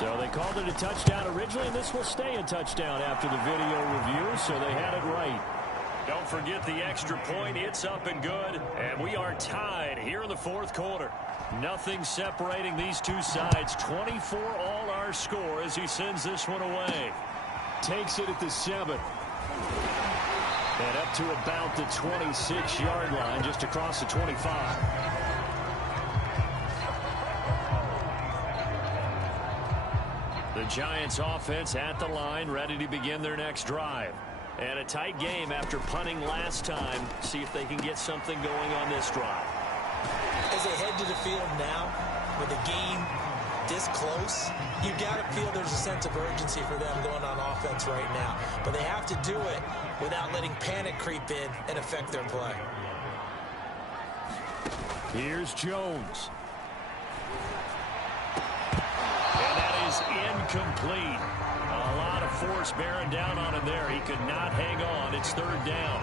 So they called it a touchdown originally, and this will stay a touchdown after the video review, so they had it right. Don't forget the extra point. It's up and good, and we are tied here in the fourth quarter. Nothing separating these two sides. 24 all our score as he sends this one away. Takes it at the 7. And up to about the 26-yard line, just across the 25. The Giants offense at the line, ready to begin their next drive. And a tight game after punting last time. See if they can get something going on this drive. As they head to the field now, with the game this close, you got to feel there's a sense of urgency for them going on offense right now. But they have to do it without letting panic creep in and affect their play. Here's Jones. And that is incomplete. A lot of force bearing down on him there. He could not hang on. It's third down.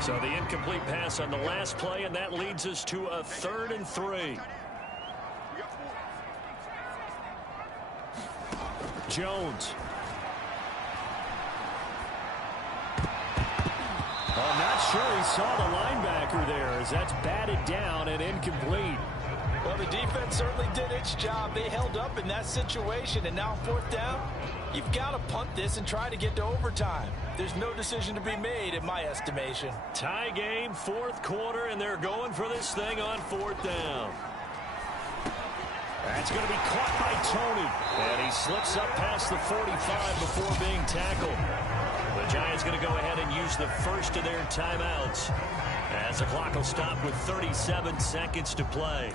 So the incomplete pass on the last play, and that leads us to a 3rd and 3. Jones. I'm not sure he saw the linebacker there as that's batted down and incomplete. Well, the defense certainly did its job. They held up in that situation, and now 4th down, you've got to punt this and try to get to overtime. There's no decision to be made in my estimation. Tie game, 4th quarter, and they're going for this thing on 4th down. That's going to be caught by Tony. And he slips up past the 45 before being tackled. The Giants going to go ahead and use the first of their timeouts as the clock will stop with 37 seconds to play.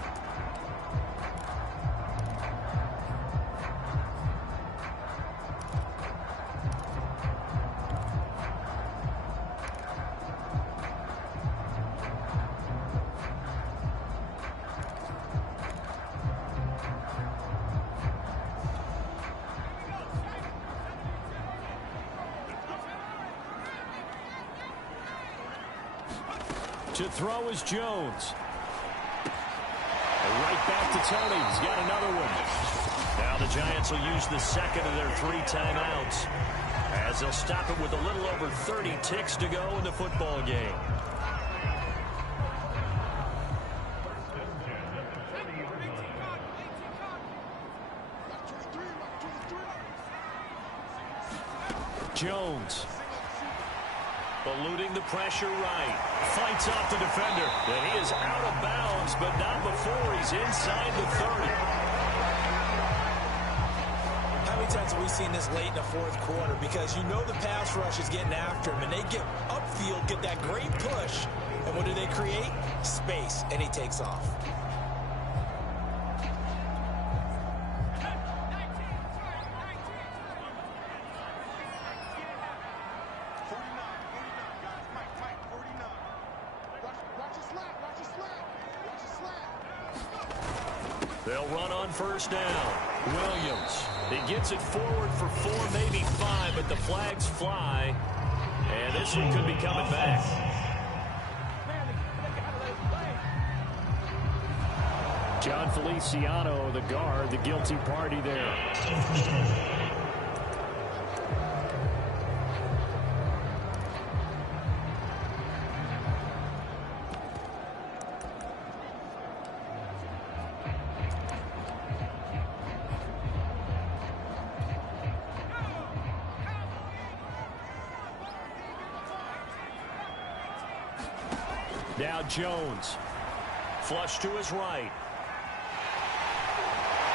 To throw is Jones. Right back to Tony. He's got another one. Now the Giants will use the second of their 3 timeouts as they'll stop it with a little over 30 ticks to go in the football game. Jones. Eluding the pressure right. Fights off the defender. And he is out of bounds, but not before he's inside the 30. How many times have we seen this late in the 4th quarter? Because you know the pass rush is getting after him, and they get upfield, get that great push. And what do they create? Space, and he takes off. They'll run on first down. Williams. He gets it forward for 4, maybe 5, but the flags fly. And this one could be coming back. John Feliciano, the guard, the guilty party there. Now Jones. Flush to his right.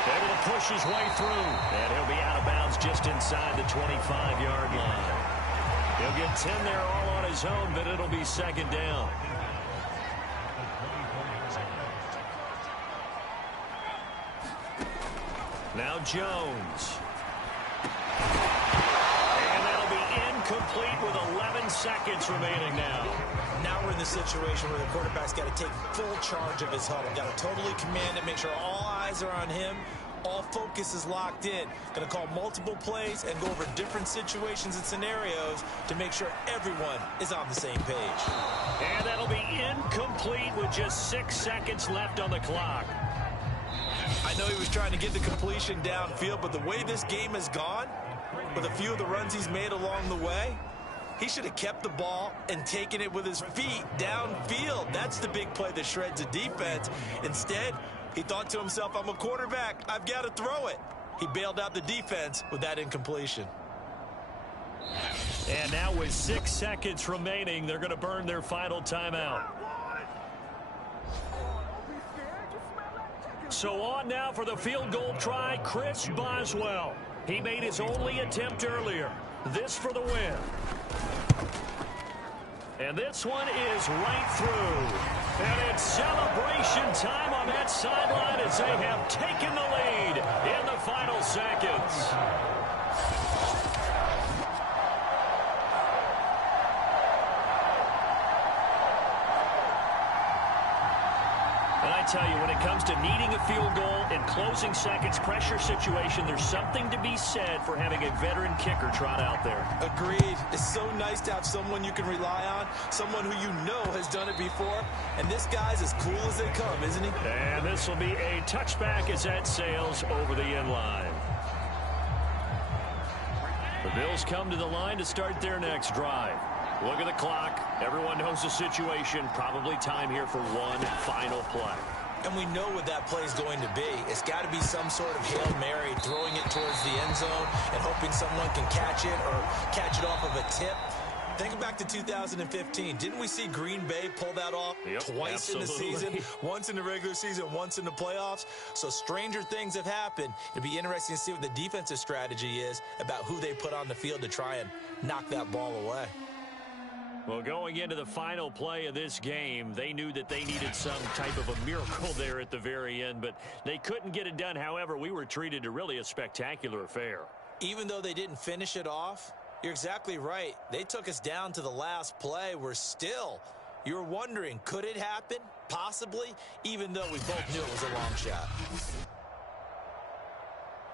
Able to push his way through. And he'll be out of bounds just inside the 25-yard line. He'll get 10 there all on his own, but it'll be 2nd down. Now Jones. And that'll be incomplete with 11 seconds remaining now. Now we're in the situation where the quarterback's got to take full charge of his huddle. Got to totally command it, make sure all eyes are on him. All focus is locked in. Going to call multiple plays and go over different situations and scenarios to make sure everyone is on the same page. And that'll be incomplete with just 6 seconds left on the clock. I know he was trying to get the completion downfield, but the way this game has gone, with a few of the runs he's made along the way, he should have kept the ball and taken it with his feet downfield. That's the big play that shreds a defense. Instead, he thought to himself, I'm a quarterback, I've got to throw it. He bailed out the defense with that incompletion. And now with 6 seconds remaining, they're going to burn their final timeout. So on now for the field goal try, Chris Boswell. He made his only attempt earlier. This for the win. And this one is right through. And it's celebration time on that sideline as they have taken the lead in the final seconds. And I tell you, when it comes to needing a field goal in closing seconds pressure situation, there's something to be said for having a veteran kicker trot out there. Agreed. It's so nice to have someone you can rely on, someone who you know has done it before. And this guy's as cool as they come, isn't he? And this will be a touchback as that sails over the end line. The Bills come to the line to start their next drive. Look at the clock. Everyone knows the situation. Probably time here for one final play. And we know what that play is going to be. It's got to be some sort of Hail Mary, throwing it towards the end zone and hoping someone can catch it or catch it off of a tip. Think back to 2015. Didn't we see Green Bay pull that off twice in the season? Once in the regular season, once in the playoffs. So stranger things have happened. It'd be interesting to see what the defensive strategy is about who they put on the field to try and knock that ball away. Well, going into the final play of this game, they knew that they needed some type of a miracle there at the very end, but they couldn't get it done. However, we were treated to really a spectacular affair. Even though they didn't finish it off, you're exactly right. They took us down to the last play. You were wondering, could it happen? Possibly, even though we both knew it was a long shot.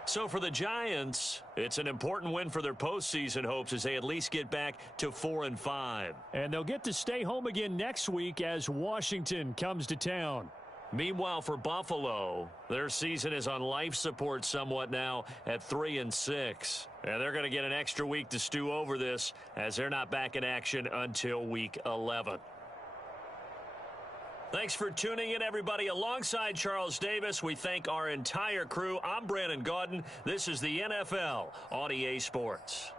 So for the Giants, it's an important win for their postseason hopes as they at least get back to 4-5. And they'll get to stay home again next week as Washington comes to town. Meanwhile, for Buffalo, their season is on life support somewhat now at 3-6. And they're going to get an extra week to stew over this as they're not back in action until week 11. Thanks for tuning in, everybody. Alongside Charles Davis, we thank our entire crew. I'm Brandon Gaudin. This is the NFL on EA Sports.